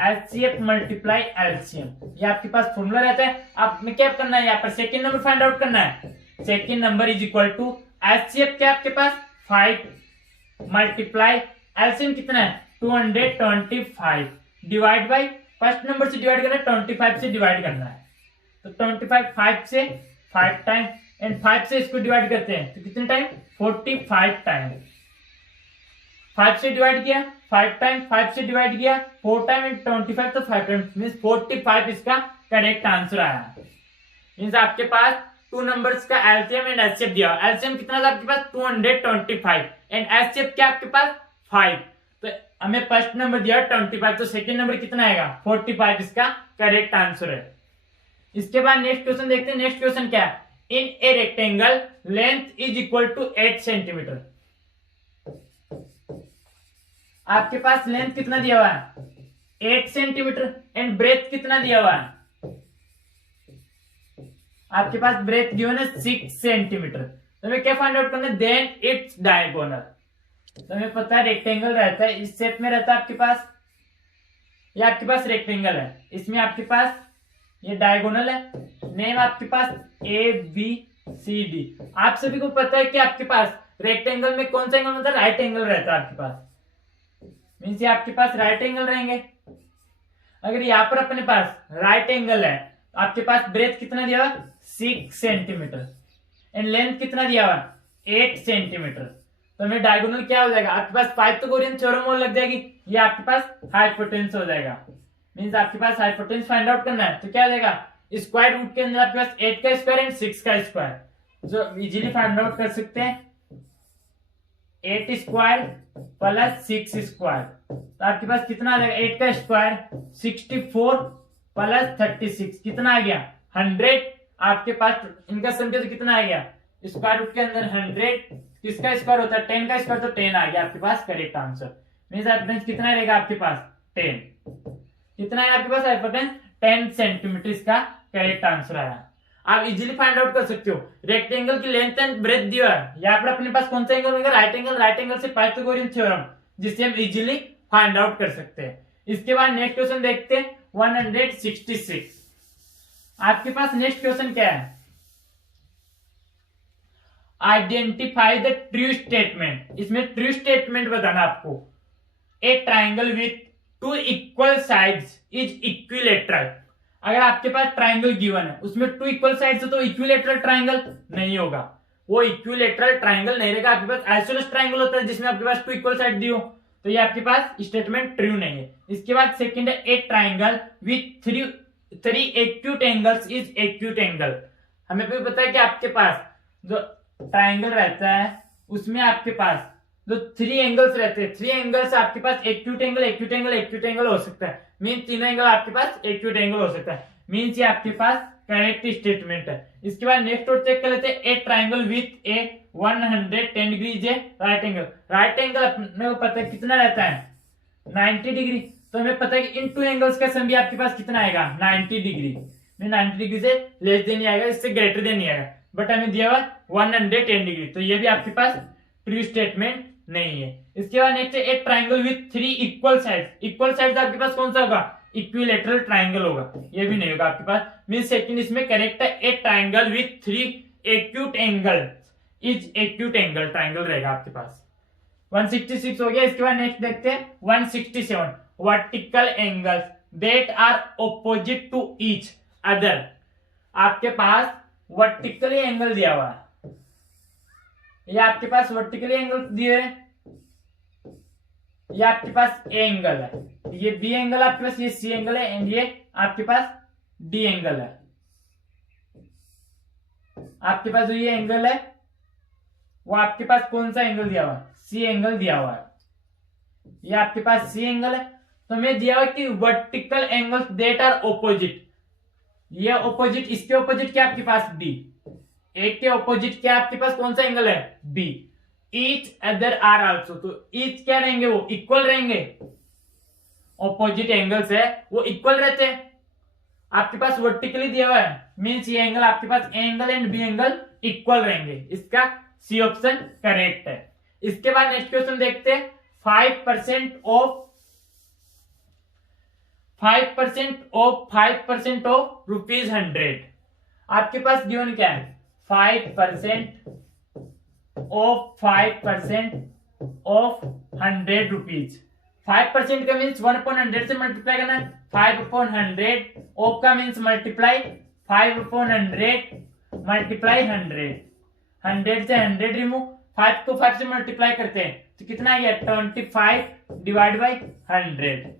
HCF multiply LCM. ये आपके पास फॉर्मूला रहता है। आपने क्या करना है, यहाँ पर सेकेंड नंबर फाइंड आउट करना है। Second number is equal to HCF क्या आपके पास 5 मल्टीप्लाई एलसीएम कितना है 225 डिवाइड बाई फर्स्ट नंबर से डिवाइड करना है 25 से डिवाइड करना है। तो 25 5 से 5 टाइम एंड 5 से इसको डिवाइड करते हैं तो कितने टाइम 45 टाइम। 5 से डिवाइड किया 5 टाइम, 5 से डिवाइड किया 4 टाइम एंड 25 तो 5 टाइम मींस 45 इसका करेक्ट आंसर आया। मींस आपके पास टू नंबर्स का एलसीएम एंड एचसीएफ दिया। एलसीएम कितना था आपके पास 225 एंड एचसीएफ क्या आपके पास 5। तो हमें फर्स्ट नंबर दिया 25 तो सेकंड नंबर कितना आएगा 45 इसका करेक्ट आंसर है। इसके बाद नेक्स्ट क्वेश्चन देखते हैं। नेक्स्ट क्वेश्चन क्या है, in a rectangle length is equal to 8 centimeter. आपके पास लेंथ कितना दिया हुआ है 8 सेंटीमीटर एंड ब्रेथ कितना दिया हुआ है, आपके पास ब्रेथ गिवन है 6 सेंटीमीटर। तो हमें क्या फाइंड आउट करना है, देन इट्स डायगोनल। तो हमें पता है रेक्टेंगल रहता है इस शेप में रहता है आपके पास, ये आपके पास रेक्टेंगल है, इसमें आपके पास ये डायगोनल है। नेम आपके पास ए बी सी डी। आप सभी को पता है कि आपके पास रेक्टेंगल में कौन सा एंगल होता है, राइट एंगल रहता है आपके पास, मीन्स ये आपके पास राइट एंगल रहेंगे। अगर यहाँ पर अपने पास राइट एंगल है तो आपके पास ब्रेथ कितना दिया हुआ 6 सेंटीमीटर एंड लेंथ कितना दिया हुआ 8 सेंटीमीटर। तो हमें डायगोनल क्या हो जाएगा, आपके पास पाइथागोरियन थ्योरम लग जाएगी, ये आपके पास हाइपोटेन्यूस हो जाएगा। मींस आपके पास हाइपोटेन्यूस फाइंड आउट करना है तो क्या हो जाएगा, स्क्वायर रूट के अंदर आपके पास 8 का स्क्वायर एंड 6 का स्क्वायर, जो इजीली फाइंड आउट कर सकते हैं 8 स्क्वायर प्लस 6 स्क्वायर। तो आपके पास कितना आ जाएगा 8 का स्क्वायर 64 प्लस 36 कितना आ गया 100। आपके पास इनका सम तो कितना आ गया, स्क्वायर रूट के अंदर 100, किसका स्क्वायर होता है 10 का स्क्वायर तो 10 आ गया आपके पास करेक्ट आंसर। मींस हाइपोटेन्यूस कितना रहेगा आपके पास 10, कितना है आपके पास हाइपोटेन्यूस 10 सेंटीमीटर इसका करेक्ट आंसर आया। आप इजीली फाइंड आउट कर सकते हो रेक्टेंगल की लेंथ एंड ब्रेथ दिया है, यहाँ पर अपने पास कौन सा एंगल होगा राइट एंगल, राइट एंगल से पाइथागोरियन थ्योरम जिससे हम इजीली फाइंड आउट कर सकते हैं। इसके बाद नेक्स्ट क्वेश्चन देखते हैं 166। आपके पास नेक्स्ट क्वेश्चन क्या है, आइडेंटिफाई द ट्रू स्टेटमेंट। इसमें ट्रू स्टेटमेंट बताना आपको, ए triangle with 2 equal sides is equilateral. अगर आपके पास ट्राइंगल गिवन है उसमें 2 इक्वल साइड्स है तो इक्विलेटरल ट्राइंगल नहीं होगा, वो इक्विलेटरल ट्राइंगल नहीं रहेगा। आपके पास आइसोसेलेस ट्राइंगल होता है जिसमें आपके पास 2 इक्वल साइड दी हो, तो ये आपके पास स्टेटमेंट ट्रू नहीं है। इसके बाद सेकंड है ए triangle with 3 acute angles is acute angle. हमें भी पता है कि आपके पास जो ट्राइंगल रहता है उसमें आपके पास जो 3 एंगल्स रहते हैं, 3 एंगल्स आपके पास acute angle acute angle acute angle हो सकता है, मीन तीनों एंगल आपके पास एक्यूट एंगल हो सकता है, मीन्स ये आपके पास करेक्ट स्टेटमेंट है। इसके बाद नेक्स्ट और चेक कर लेते हैं, ए triangle with A 110 degree is a right angle. Right angle अपने को पता है कितना रहता है 90 डिग्री, तो हमें पता है कि इन 2 एंगल्स का सम भी आपके पास कितना आएगा 90 डिग्री। 90 डिग्री से लेस देन आएगा, इससे ग्रेटर देन नहीं आएगा, बट हमें दिया हुआ 110 डिग्री, तो ये भी आपके पास ट्रू स्टेटमेंट नहीं है। इसके बाद नेक्स्ट है ए triangle with 3 equal sides. Equal sides आपके पास कौन सा होगा, इक्विलेटरल ट्राइंगल होगा, ये भी नहीं होगा आपके पास। मीन सेकंड इसमें करेक्ट है, ए triangle with 3 acute angle is acute angle triangle रहेगा आपके पास। 166 हो गया। इसके बाद नेक्स्ट देखते हैं 167, vertical angles that are opposite to each other. आपके पास वर्टिकली एंगल दिया हुआ है, ये आपके पास वर्टिकली एंगल दिए है, ये आपके पास ए एंगल है, ये बी एंगल आपके पास, ये सी एंगल है एंड ये आपके पास डी एंगल है। आपके पास जो ये एंगल है वो आपके पास कौन सा एंगल दिया हुआ है, सी एंगल दिया हुआ है, ये आपके पास सी एंगल है। तो हमें दिया हुआ कि vertical angles that are opposite, ये ऑपोजिट, इसके ऑपोजिट क्या आपके पास बी, एक के ऑपोजिट क्या आपके पास कौन सा एंगल है B, each other are also, तो ईच क्या रहेंगे वो इक्वल रहेंगे, ऑपोजिट एंगल्स है वो इक्वल रहते हैं। आपके पास वर्टिकली दिया हुआ है मींस ये एंगल आपके पास A angle and B angle equal रहेंगे, इसका सी ऑप्शन करेक्ट है। इसके बाद नेक्स्ट क्वेश्चन देखते हैं 5% ऑफ ₹100। आपके पास गिवन क्या है 5% ऑफ ₹100। 5% का मीन्स 1/100 से मल्टीप्लाई करना है। 5/100 ऑफ का मीन्स मल्टीप्लाई 5/100 मल्टीप्लाई 100। 100 से 100 रिमूव, 5 को 5 से मल्टीप्लाई करते हैं तो कितना आ गया 25 डिवाइड बाई 100।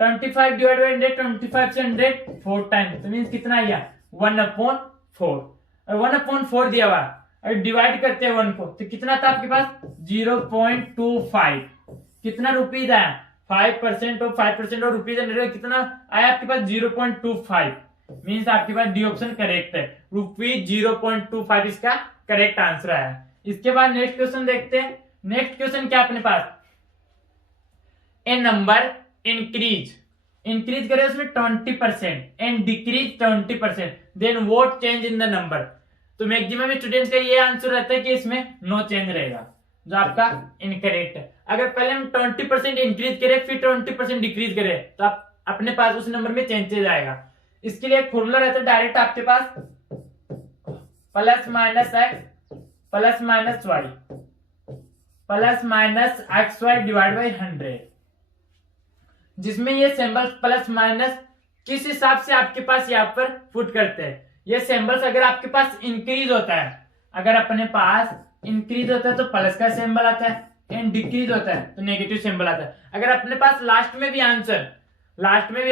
25 डिवाइड बाई 100, 25 से 100 4 टाइम, तो मीन्स कितना आ गया 1/4। और 1/4 दिया हुआ, अगर डिवाइड करते हैं 1 को तो कितना था आपके पास 0.25। कितना रुपीज आया 5% और 5% और रुपीज कितना आया आपके पास 0.25। मीन्स आपके पास डी ऑप्शन करेक्ट है, ₹0.25 इसका करेक्ट आंसर आया। इसके बाद नेक्स्ट क्वेश्चन देखते हैं। नेक्स्ट क्वेश्चन क्या अपने पास, ए नंबर इंक्रीज करे उसमें 20% and decrease 20%, then what change in the number. तो मैक्सिमम स्टूडेंट्स का ये आंसर रहता है कि इसमें नो चेंज रहेगा, जो आपका इनकरेक्ट है। अगर पहले हम 20% इंक्रीज करें फिर 20% डिक्रीज करें तो आप अपने पास उस नंबर में चेंजेस आएगा। इसके लिए एक फॉर्मूला रहता है डायरेक्ट आपके पास plus minus X Y divide by 100, जिसमें ये सिंबल प्लस माइनस किस हिसाब से आपके पास यहाँ पर पुट करते हैं। ये सिंबल्स अगर आपके पास इंक्रीज होता है, अगर अपने पास इंक्रीज होता है तो प्लस का सिंबल आता है, एंड डिक्रीज होता है तो नेगेटिव सिंबल आता है। अगर अपने पास लास्ट में भी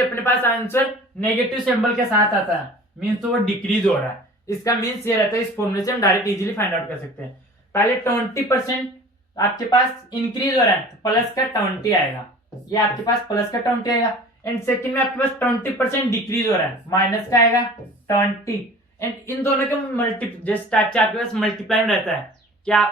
अपने पास आंसर नेगेटिव सिंबल के साथ आता है मीन्स तो वो डिक्रीज हो रहा है। इसका मीन्स ये रहता है, इस फॉर्मूले से हम डायरेक्ट इजीली फाइंड आउट कर सकते हैं। पहले 20% आपके पास इंक्रीज हो रहा है तो प्लस का 20 आएगा, ये आपके पास प्लस का 20 आएगा। एंड सेकंड में आपके पास 20% डिक्रीज हो रहा है, माइनस का आएगा 20। एंड इन दोनों के जिस टाइप से आपके पास मल्टीप्लाई में रहता है, क्या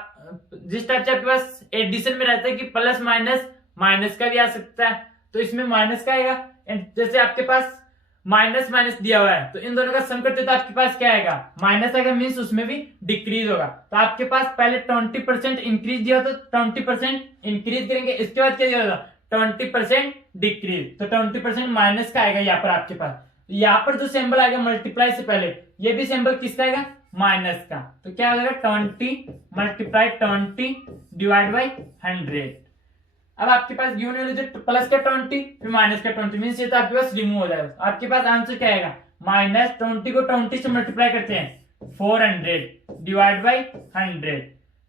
जिस टाइप से आपके पास एडिशन में रहता है कि प्लस माइनस का भी आ सकता है, तो इसमें माइनस का आएगा। एंड जैसे आपके पास माइनस दिया हुआ है तो इन दोनों का सम करते तो आपके पास क्या आएगा माइनस आएगा, मीन्स उसमें भी डिक्रीज होगा। तो आपके पास पहले 20% इंक्रीज दिया तो 20% इंक्रीज करेंगे, इसके बाद क्या दिया होगा 20% डिक्रीज, तो 20% माइनस का आएगा यहाँ पर आपके पास। यहाँ पर जो सिंबल आएगा मल्टीप्लाई से पहले, ये भी सिंबल किसका आएगा माइनस का, तो क्या हो जाएगा 20 मल्टीप्लाई 20 डिवाइड बाई 100। अब आपके पास गिवन वैल्यू प्लस का 20 फिर माइनस का 20, मीन्स ये तो आपके पास रिमूव हो जाएगा। आपके पास आंसर क्या आएगा -20 को 20 से मल्टीप्लाई करते हैं 400 डिवाइड बाई 100।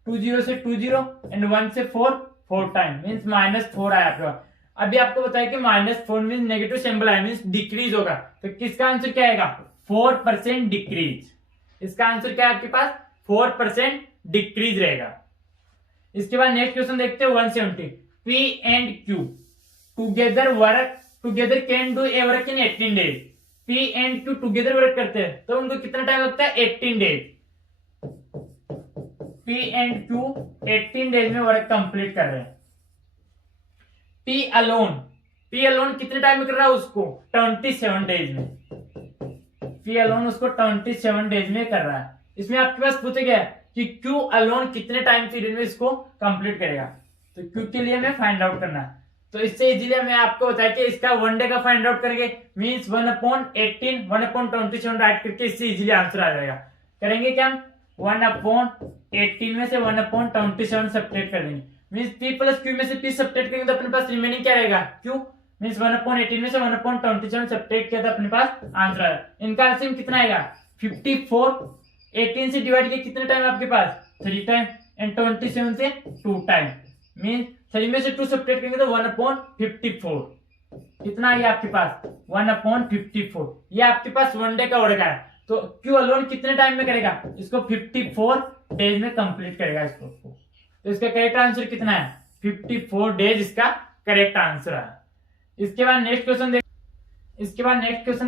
20 से 20 एंड 1 से 4 टाइम, मीन्स -4 आया आपके पास। अभी आपको बताया कि -4 मीन्स नेगेटिव सिंबल आया, मीन्स डिक्रीज होगा, तो किसका आंसर क्या आएगा 4% डिक्रीज। इसका आंसर क्या है आपके पास 4% डिक्रीज रहेगा। इसके बाद नेक्स्ट क्वेश्चन देखते हैं 170। P and Q together can do a work in 18 days. P and Q together work करते हैं तो उनको कितना टाइम लगता है 18 days. P and Q 18 days में वर्क कंप्लीट कर रहे हैं। P अलोन कितने टाइम में कर रहा है उसको 27 डेज में। P अलोन उसको 27 डेज में कर रहा है। इसमें आपके पास पूछा गया कि Q अलोन कितने टाइम पीरियड में इसको कंप्लीट करेगा, तो Q के लिए हमें फाइंड आउट करना है। तो इससे इजीली हमें आपको बताया कि इसका 1 डे का फाइंड आउट करके मींस 1/18 1/27 राइट करके इससे इजीली आंसर आ जाएगा। करेंगे क्या हम 1/18 में से 1/27 सब्ट्रैक्ट कर देंगे, मींस P प्लस Q में से P सब्ट्रैक्ट करेंगे तो अपने पास रिमेनिंग क्या रहेगा Q, मींस 1/18 में से 1/27 सब्ट्रैक्ट किया तो अपने पास आंसर आएगा। इनका आंसर कितना आएगा 54। 18 से डिवाइड किया कितने टाइम आपके पास 3 टाइम, एंड 27 से 2 टाइम, मीन 3 में से 2 सब्ट्रैक्ट करेंगे तो 1/54 कितना है आपके पास 1/54। ये आपके पास 1 डे का वर्क है, तो Q अलोन कितने टाइम में करेगा इसको 54 डेज में कंप्लीट करेगा इसको। तो इसका करेक्ट आंसर कितना है 54 डेज इसका करेक्ट आंसर है। इसके बाद नेक्स्ट क्वेश्चन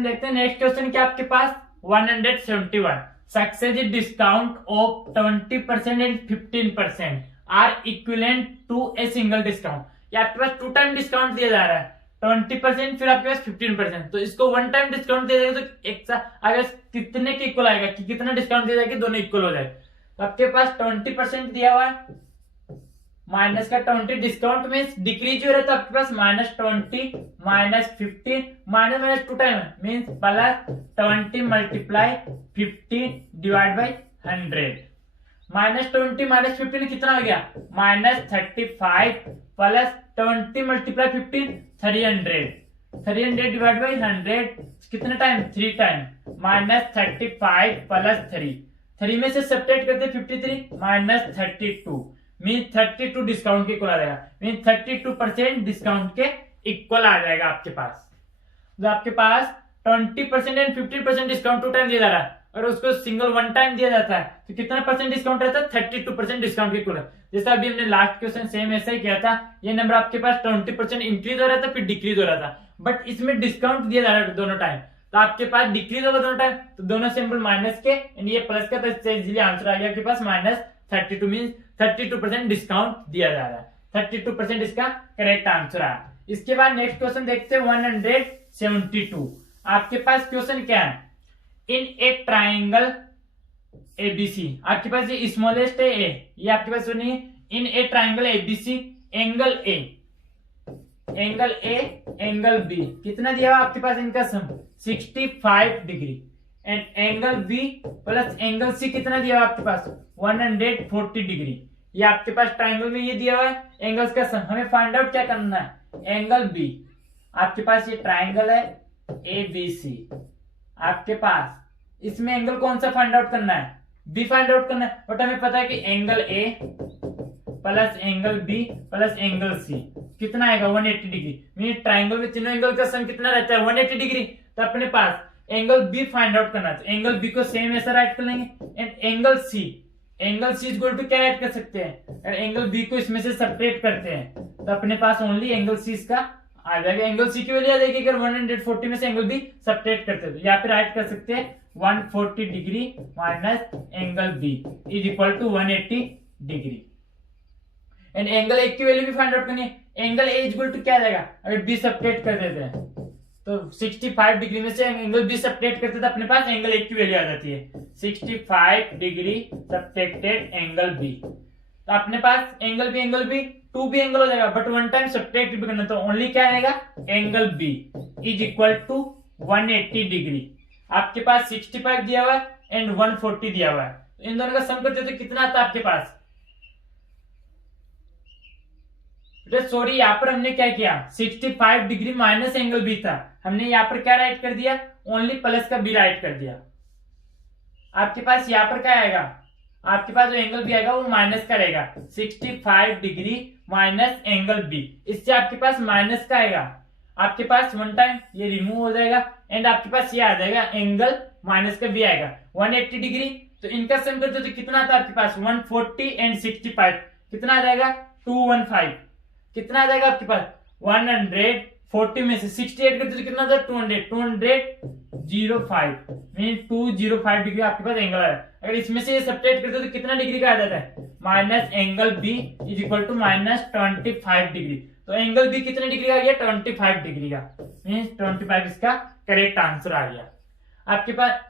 देखते हैं। नेक्स्ट क्वेश्चन क्या आपके पास 171 successive discount of 20% and 15% are equivalent to a single discount. ये आपके पास 2 टाइम डिस्काउंट दिया जा रहा है 20% फिर आपके पास 15%, तो इसको 1 टाइम डिस्काउंट दिया जाएगा तो एक अगर कितने के इक्वल आएगा कि कितना डिस्काउंट दिया जाएगा कि दोनों इक्वल हो जाए। तो आपके पास 20% दिया हुआ है माइनस का 20 डिस्काउंट में डिक्रीज हो रहा है तो आपके पास -20 -15 minus two time means +20 multiply 50 divide by 100। -20 -15 कितना हो गया -35 +20 मल्टीप्लाई 15 300 300 डिवाइड बाई 100 कितने टाइम 3 टाइम -35 +3 3 में से सब्ट्रैक्ट करते 53 -32 मीन 32 डिस्काउंट के इक्वल आ जाएगा मीन 32% डिस्काउंट के इक्वल आ जाएगा आपके पास। जो आपके पास 20% एंड 15% डिस्काउंट 2 टाइम दिया जा रहा है और उसको सिंगल 1 टाइम दिया जाता है तो कितना परसेंट डिस्काउंट रहता है 32% डिस्काउंट के इक्वल। जैसा अभी हमने लास्ट क्वेश्चन सेम ऐसा ही किया था, ये नंबर आपके पास 20% इंक्रीज हो रहा था फिर डिक्रीज हो रहा था, बट इसमें डिस्काउंट दिया जा रहा है दोनों टाइम तो आपके पास डिक्रीज होगा दोनों टाइम तो दोनों सिंबल माइनस के एंड ये प्लस का, तो इसलिए आंसर आ गया आपके पास -32 मीन 32% डिस्काउंट दिया जा रहा है। 32% इसका करेक्ट आंसर आया। इसके बाद नेक्स्ट क्वेश्चन देखते हैं 172। आपके पास क्वेश्चन क्या है, इन ए ट्राइंगल एबीसी, आपके पास ये स्मॉलेस्ट है ए, ये आपके पास सुनिए, in a triangle ABC angle A angle B कितना दिया हुआ आपके पास, इनका sum 65 degree and angle B plus angle C कितना दिया हुआ आपके पास 140 डिग्री। ये आपके पास ट्राइंगल में ये दिया हुआ है एंगल्स का सम, हमें फाइंड आउट क्या करना है एंगल बी। आपके पास ये ट्राइंगल है ए बी सी, आपके पास इसमें एंगल कौन सा फाइंड आउट करना है बी फाइंड आउट करना है, बट हमें पता है कि angle A plus angle B plus angle C कितना आएगा 180 डिग्री। मीन ट्राइंगल में तीनों एंगल का सम कितना रहता है 180 डिग्री। तो अपने पास एंगल बी फाइंड आउट करना है तो एंगल बी को सेम ऐसा राइट कर लेंगे and angle C is equal to क्या राइट कर सकते हैं, एंगल बी को इसमें से सब्ट्रैक्ट करते हैं तो अपने पास ओनली एंगल सी इसका आ जाएगा। एंगल सी की वैल्यू आ जाएगी अगर 140 में से एंगल बी सब्ट्रैक्ट करते हैं तो यहाँ पे राइट कर सकते हैं 140 degree minus angle B is equal to 180 degree. And angle A की वैल्यू भी फाइंड आउट करनी है, angle A is equal to क्या आ जाएगा अगर बी सब्ट्रैक्ट कर देते हैं तो 65 डिग्री में से एंगल बी सब्ट्रैक्ट करते तो अपने पास एंगल ए की वैल्यू आ जाती है 65 डिग्री सब्ट्रैक्टेड एंगल बी। तो अपने पास एंगल बी 2 भी एंगल हो जाएगा बट 1 टाइम सब्ट्रैक्ट भी करना तो ओनली क्या आएगा angle B is equal to 180 degree. आपके पास 65 दिया हुआ है एंड 140 दिया हुआ है, इन दोनों का सम करते तो कितना आता है आपके पास। सॉरी यहाँ पर हमने क्या किया 65 डिग्री माइनस एंगल बी था, हमने यहाँ पर क्या राइट कर दिया ओनली प्लस का बी राइट कर दिया। आपके पास यहाँ पर क्या आएगा, आपके पास जो एंगल बी आएगा वो माइनस का रहेगा 65 डिग्री माइनस एंगल बी, इससे आपके पास माइनस का आएगा, आपके पास 1 टाइम ये रिमूव हो जाएगा एंड आपके पास ये आ जाएगा एंगल माइनस का बी आएगा 180 डिग्री। तो इनका सम करते तो कितना आता है आपके पास 140 एंड 65 कितना आ जाएगा 215 कितना आ जाएगा आपके पास 140 में से 68 करते तो कितना आता है 205 मीन 205 डिग्री आपके पास एंगल है। अगर इसमें से ये सब्ट्रैक्ट करते तो कितना डिग्री का आ जाता है minus angle B is equal to -25 degree. तो एंगल बी कितने डिग्री का आ गया 25 डिग्री का, मीन 25 इसका करेक्ट आंसर आ गया। आपके पास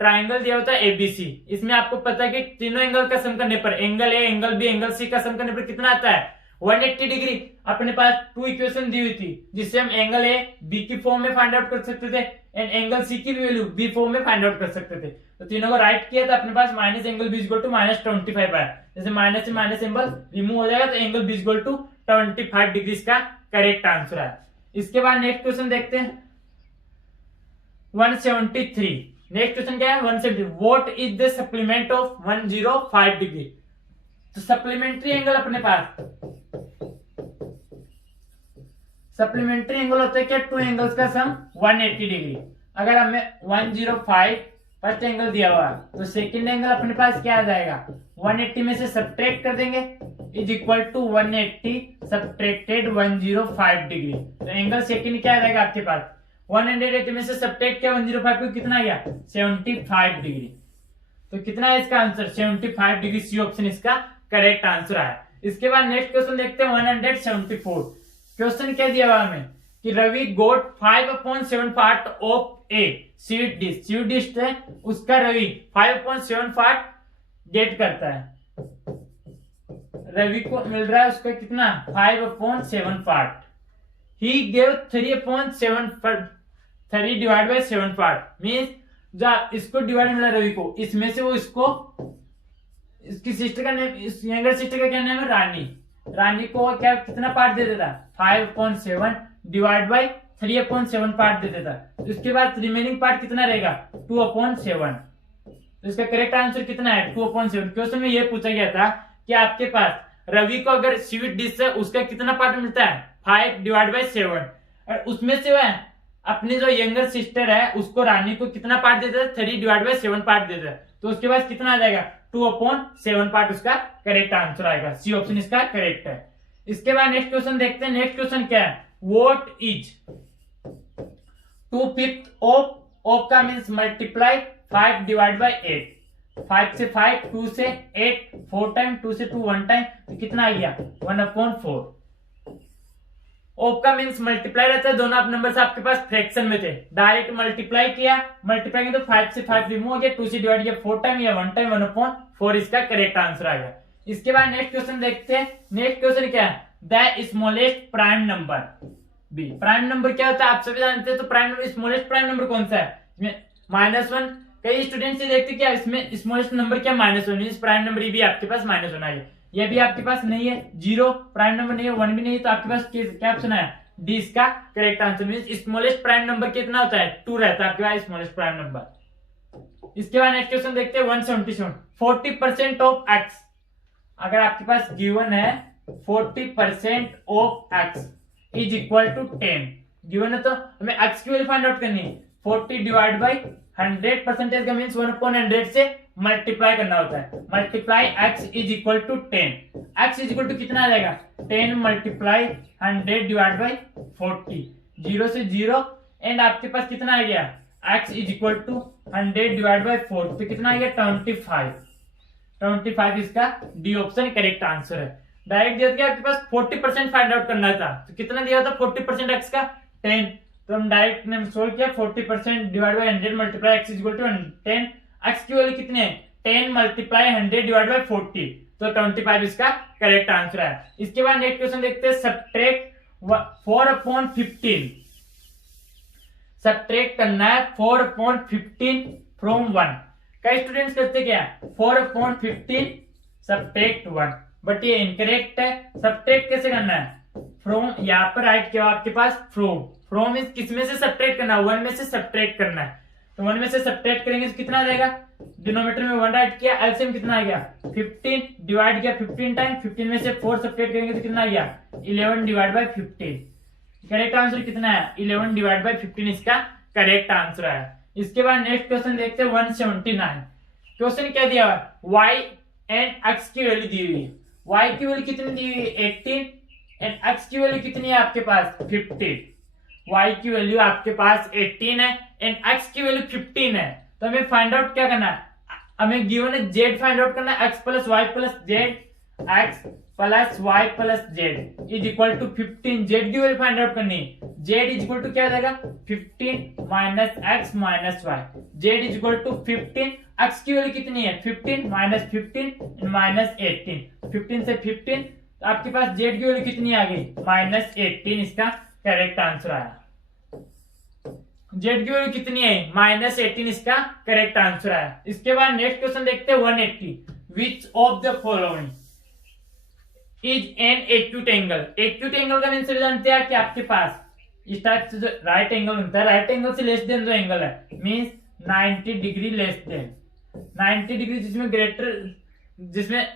ट्राइंगल दिया होता है एबीसी, इसमें आपको पता है कि तीनों एंगल का सम करने पर angle A angle B angle C का सम करने पर कितना आता है 180 डिग्री। अपने पास 2 इक्वेशन दी हुई थी जिससे हम एंगल ए बी की फॉर्म में फाइंड आउट कर सकते थे एंड एंगल सी की वैल्यू बी फॉर्म में फाइंड आउट कर सकते थे। तो तीनों को राइट किया तो अपने पास minus angle B equal to -25 आया, जैसे माइनस से माइनस सिंबल रिमूव हो जाएगा तो angle B equal to 25 degree का करेक्ट आंसर है। इसके बाद नेक्स्ट क्वेश्चन देखते हैं 173। नेक्स्ट क्वेश्चन क्या है 173, what is the supplement of 105 degree. तो सप्लीमेंट्री एंगल अपने पास सप्लीमेंट्री एंगल होता है क्या 2 एंगल्स का सम 180 डिग्री। अगर हमें 105 फर्स्ट एंगल दिया हुआ है तो सेकंड एंगल अपने पास क्या आ जाएगा 180 में से सब्ट्रैक्ट कर देंगे is equal to 180 subtracted 105 degree. तो एंगल सेकंड क्या आ जाएगा आपके पास 180 में से सब्ट्रैक्ट किया 105 को कितना गया 75 डिग्री। तो कितना है इसका आंसर 75 डिग्री, सी ऑप्शन इसका करेक्ट आंसर आया। इसके बाद नेक्स्ट क्वेश्चन देखते हैं 174। क्वेश्चन क्या दिया हुआ हमें कि रवि गोट 5/7 part of A sweet dish है, उसका रवि 5/7 पार्ट गेट करता है। रवि को मिल रहा है उसका कितना 5/7 part, he gave 3/7 3 divide by 7 part means जो इसको डिवाइड मिला रवि को, इसमें से वो इसको इसकी सिस्टर का नेम, इस यंगर सिस्टर का क्या नाम है रानी, रानी को क्या कितना पार्ट दे देता 5/7 डिवाइड बाई 3/7 पार्ट दे देता। तो इसके बाद रिमेनिंग पार्ट कितना रहेगा 2/7। तो इसका करेक्ट आंसर कितना है 2/7। क्वेश्चन में ये पूछा गया था कि आपके पास रवि को अगर स्वीट डिश है उसका कितना पार्ट मिलता है 5/7 और उसमें से वह अपनी जो यंगर सिस्टर है उसको रानी को कितना पार्ट देता है 3/7 पार्ट देता है। तो उसके बाद कितना आ जाएगा 2/7 पार्ट उसका करेक्ट आंसर आएगा। सी ऑप्शन इसका करेक्ट है। इसके बाद नेक्स्ट क्वेश्चन देखते हैं। नेक्स्ट क्वेश्चन क्या है व्हाट इज 2/5 ऑफ का मीन्स मल्टीप्लाई 5 डिवाइड बाई 8। 5 से 5, 2 से 8, 4 टाइम, 2 से 2 1 टाइम, तो कितना आ गया 1/4। ऑफ का मीन्स मल्टीप्लाई रहता है, दोनों आप नंबर आपके पास फ्रैक्शन में थे, डायरेक्ट मल्टीप्लाई किया, मल्टीप्लाई किया तो 5 से 5 रिमूव हो गया, 2 से डिवाइड किया 4 टाइम या 1 टाइम 1/4 इसका करेक्ट आंसर आ गया। इसके बाद नेक्स्ट क्वेश्चन देखते हैं। नेक्स्ट क्वेश्चन क्या है the smallest prime number be. Prime number क्या होता है आप सभी जानते हैं। तो prime number smallest prime number कौन सा है इसमें -1। कई स्टूडेंट से देखते क्या इसमें स्मॉलेस्ट नंबर क्या -1 मींस प्राइम नंबर भी आपके पास -1 आ गया। ये भी आपके पास नहीं है, 0 प्राइम नंबर नहीं है, 1 भी नहीं है, तो आपके पास क्या ऑप्शन है डी इसका correct answer means smallest prime number कितना होता है 2 रहता है आपके पास स्मॉलेस्ट प्राइम नंबर। इसके बाद नेक्स्ट क्वेश्चन देखते हैं 177 40% ऑफ एक्स। अगर आपके पास गिवन है 40% of x is equal to 10 given है, तो हमें एक्स की वैल्यू फाइंड आउट करनी है। 40 डिवाइड बाई 100% का मीन्स 1/100 से मल्टीप्लाई करना होता है। Multiply x is equal to 10। x is equal to कितना आ जाएगा 10 मल्टीप्लाई 100 डिवाइड बाई 40, 0 से 0 एंड आपके पास कितना आ गया x is equal to 100 divide by 4, तो कितना आ गया 25 इसका डी ऑप्शन करेक्ट आंसर है। डायरेक्ट दिया था आपके पास 40% फाइंड आउट करना था, तो कितना दिया था 40% x का 10, तो हम डायरेक्ट ने सोल्व किया 40% divide by 100 multiply x is equal to 10। x की वैल्यू कितनी है 10 मल्टीप्लाई 100 डिवाइड बाई 40, तो 25 इसका करेक्ट आंसर है। इसके बाद नेक्स्ट क्वेश्चन देखते हैं सब्ट्रैक्ट 4/15। सब्ट्रैक्ट करना है 4/15 फ्रॉम 1। कई स्टूडेंट्स करते क्या 4/15 सब्ट्रैक्ट 1, बट ये इनकरेक्ट है। सब्ट्रैक्ट कैसे करना है फ्रॉम, यहाँ पर राइट किया आपके पास फ्रॉम इस किस में से सब्ट्रैक्ट करना है 1 में से सब्ट्रैक्ट करना है। तो 1 में से सब्ट्रैक्ट करेंगे तो कितना आ जाएगा डिनोमिनेटर में 1 राइट किया, एलसीएम कितना आ गया 15 डिवाइड किया 15 टाइम, 15 में से 4 सब्ट्रैक्ट करेंगे तो कितना आ गया 11 डिवाइड बाई 15। करेक्ट आंसर कितना है 11 डिवाइड बाई 15 इसका करेक्ट आंसर है। इसके बाद नेक्स्ट क्वेश्चन देखते हैं 179। क्वेश्चन क्या दिया हुआ y एंड x की वैल्यू दी हुई है। y की वैल्यू कितनी दी हुई है 18 एंड x की वैल्यू कितनी है आपके पास 50। y की वैल्यू आपके पास 18 है एंड x की वैल्यू 15 है। तो हमें फाइंड आउट क्या करना है, हमें गिवन है z फाइंड आउट करना है x plus y plus z, x plus y plus z is equal to 15। z की वैल्यू फाइंड आउट करनी है, z इज इक्वल टू क्या हो जाएगा 15 minus x minus y, z is equal to 15, x की value कितनी है 15 minus 15 minus 18, 15 से 15 तो आपके पास z की वैल्यू कितनी आ गई -18 इसका करेक्ट आंसर आया। z की वैल्यू कितनी है -18 इसका करेक्ट आंसर आया। इसके बाद नेक्स्ट क्वेश्चन देखते हैं 180। Which of the following is an acute angle. Acute angle का मीन्स जानते हैं कि आपके पास इस टाइप से जो राइट एंगल होता है, राइट एंगल से लेस देन जो एंगल है means 90 degree less than 90 degree, जिसमें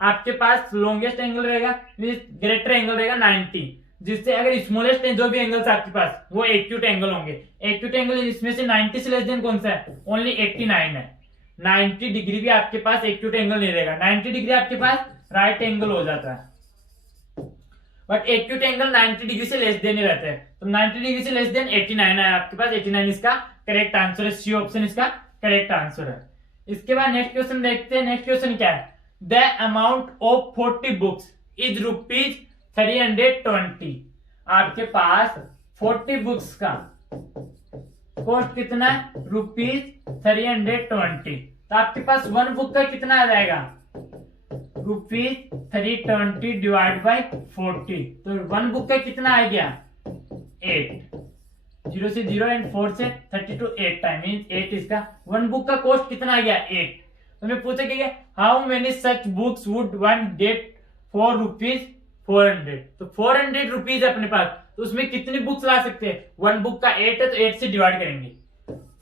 आपके पास लॉन्गेस्ट एंगल रहेगा ग्रेटर एंगल रहेगा 90, जिससे अगर स्मॉलेस्ट जो भी एंगल्स आपके पास वो एक्यूट एंगल होंगे। एक्यूट एंगल इसमें से 90 से लेस देन कौन सा है ओनली 89 है। 90 डिग्री भी आपके पास एक्यूट एंगल नहीं रहेगा, 90 डिग्री आपके पास राइट एंगल हो जाता है, बट एक्यूट एंगल 90 डिग्री से लेस देन ही रहता है। तो 90 डिग्री से लेस देन 89 है आपके पास, 89 इसका करेक्ट आंसर है। सी ऑप्शन इसका करेक्ट आंसर है। इसके बाद नेक्स्ट क्वेश्चन देखते हैं। नेक्स्ट क्वेश्चन क्या है the amount of 40 books is ₹320। आपके पास 40 बुक्स का कॉस्ट कितना है ₹320। तो आपके पास 1 बुक का कितना आ जाएगा ₹320 डिवाइड बाई 40, तो 1 बुक का कितना आ गया 8, 0 से 0 एंड 4 से 32 8 टाइम मीन 8 इसका 1 बुक का कॉस्ट कितना आ गया 8। तो मैं पूछा क्या how many such books would one get for ₹400, तो 400 रुपीज अपने पास, तो उसमें कितनी बुक्स ला सकते हैं, 1 बुक का 8 है तो 8 से डिवाइड करेंगे,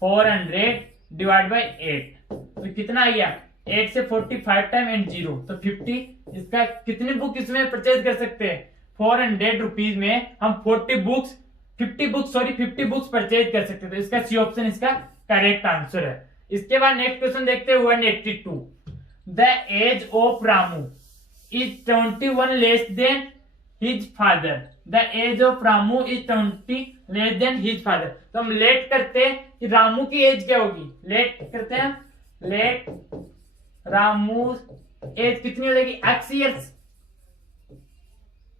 400 डिवाइड बाई 8, तो कितना आ गया 8 से 45 टाइम एंड 0 तो 50। इसका कितनी बुक इसमें परचेज कर सकते हैं 400 रुपीज में हम 50 बुक्स परचेज कर सकते हैं, तो इसका सी ऑप्शन इसका करेक्ट आंसर है। इसके बाद नेक्स्ट क्वेश्चन देखते हैं 182। The age of Ramu is 21 less than his father, the age of Ramu is 20 less than his father. तो हम लेट करते हैं कि रामू की एज क्या होगी, लेट करते हैं लेट रामू एज कितनी हो जाएगी x ईयर्स,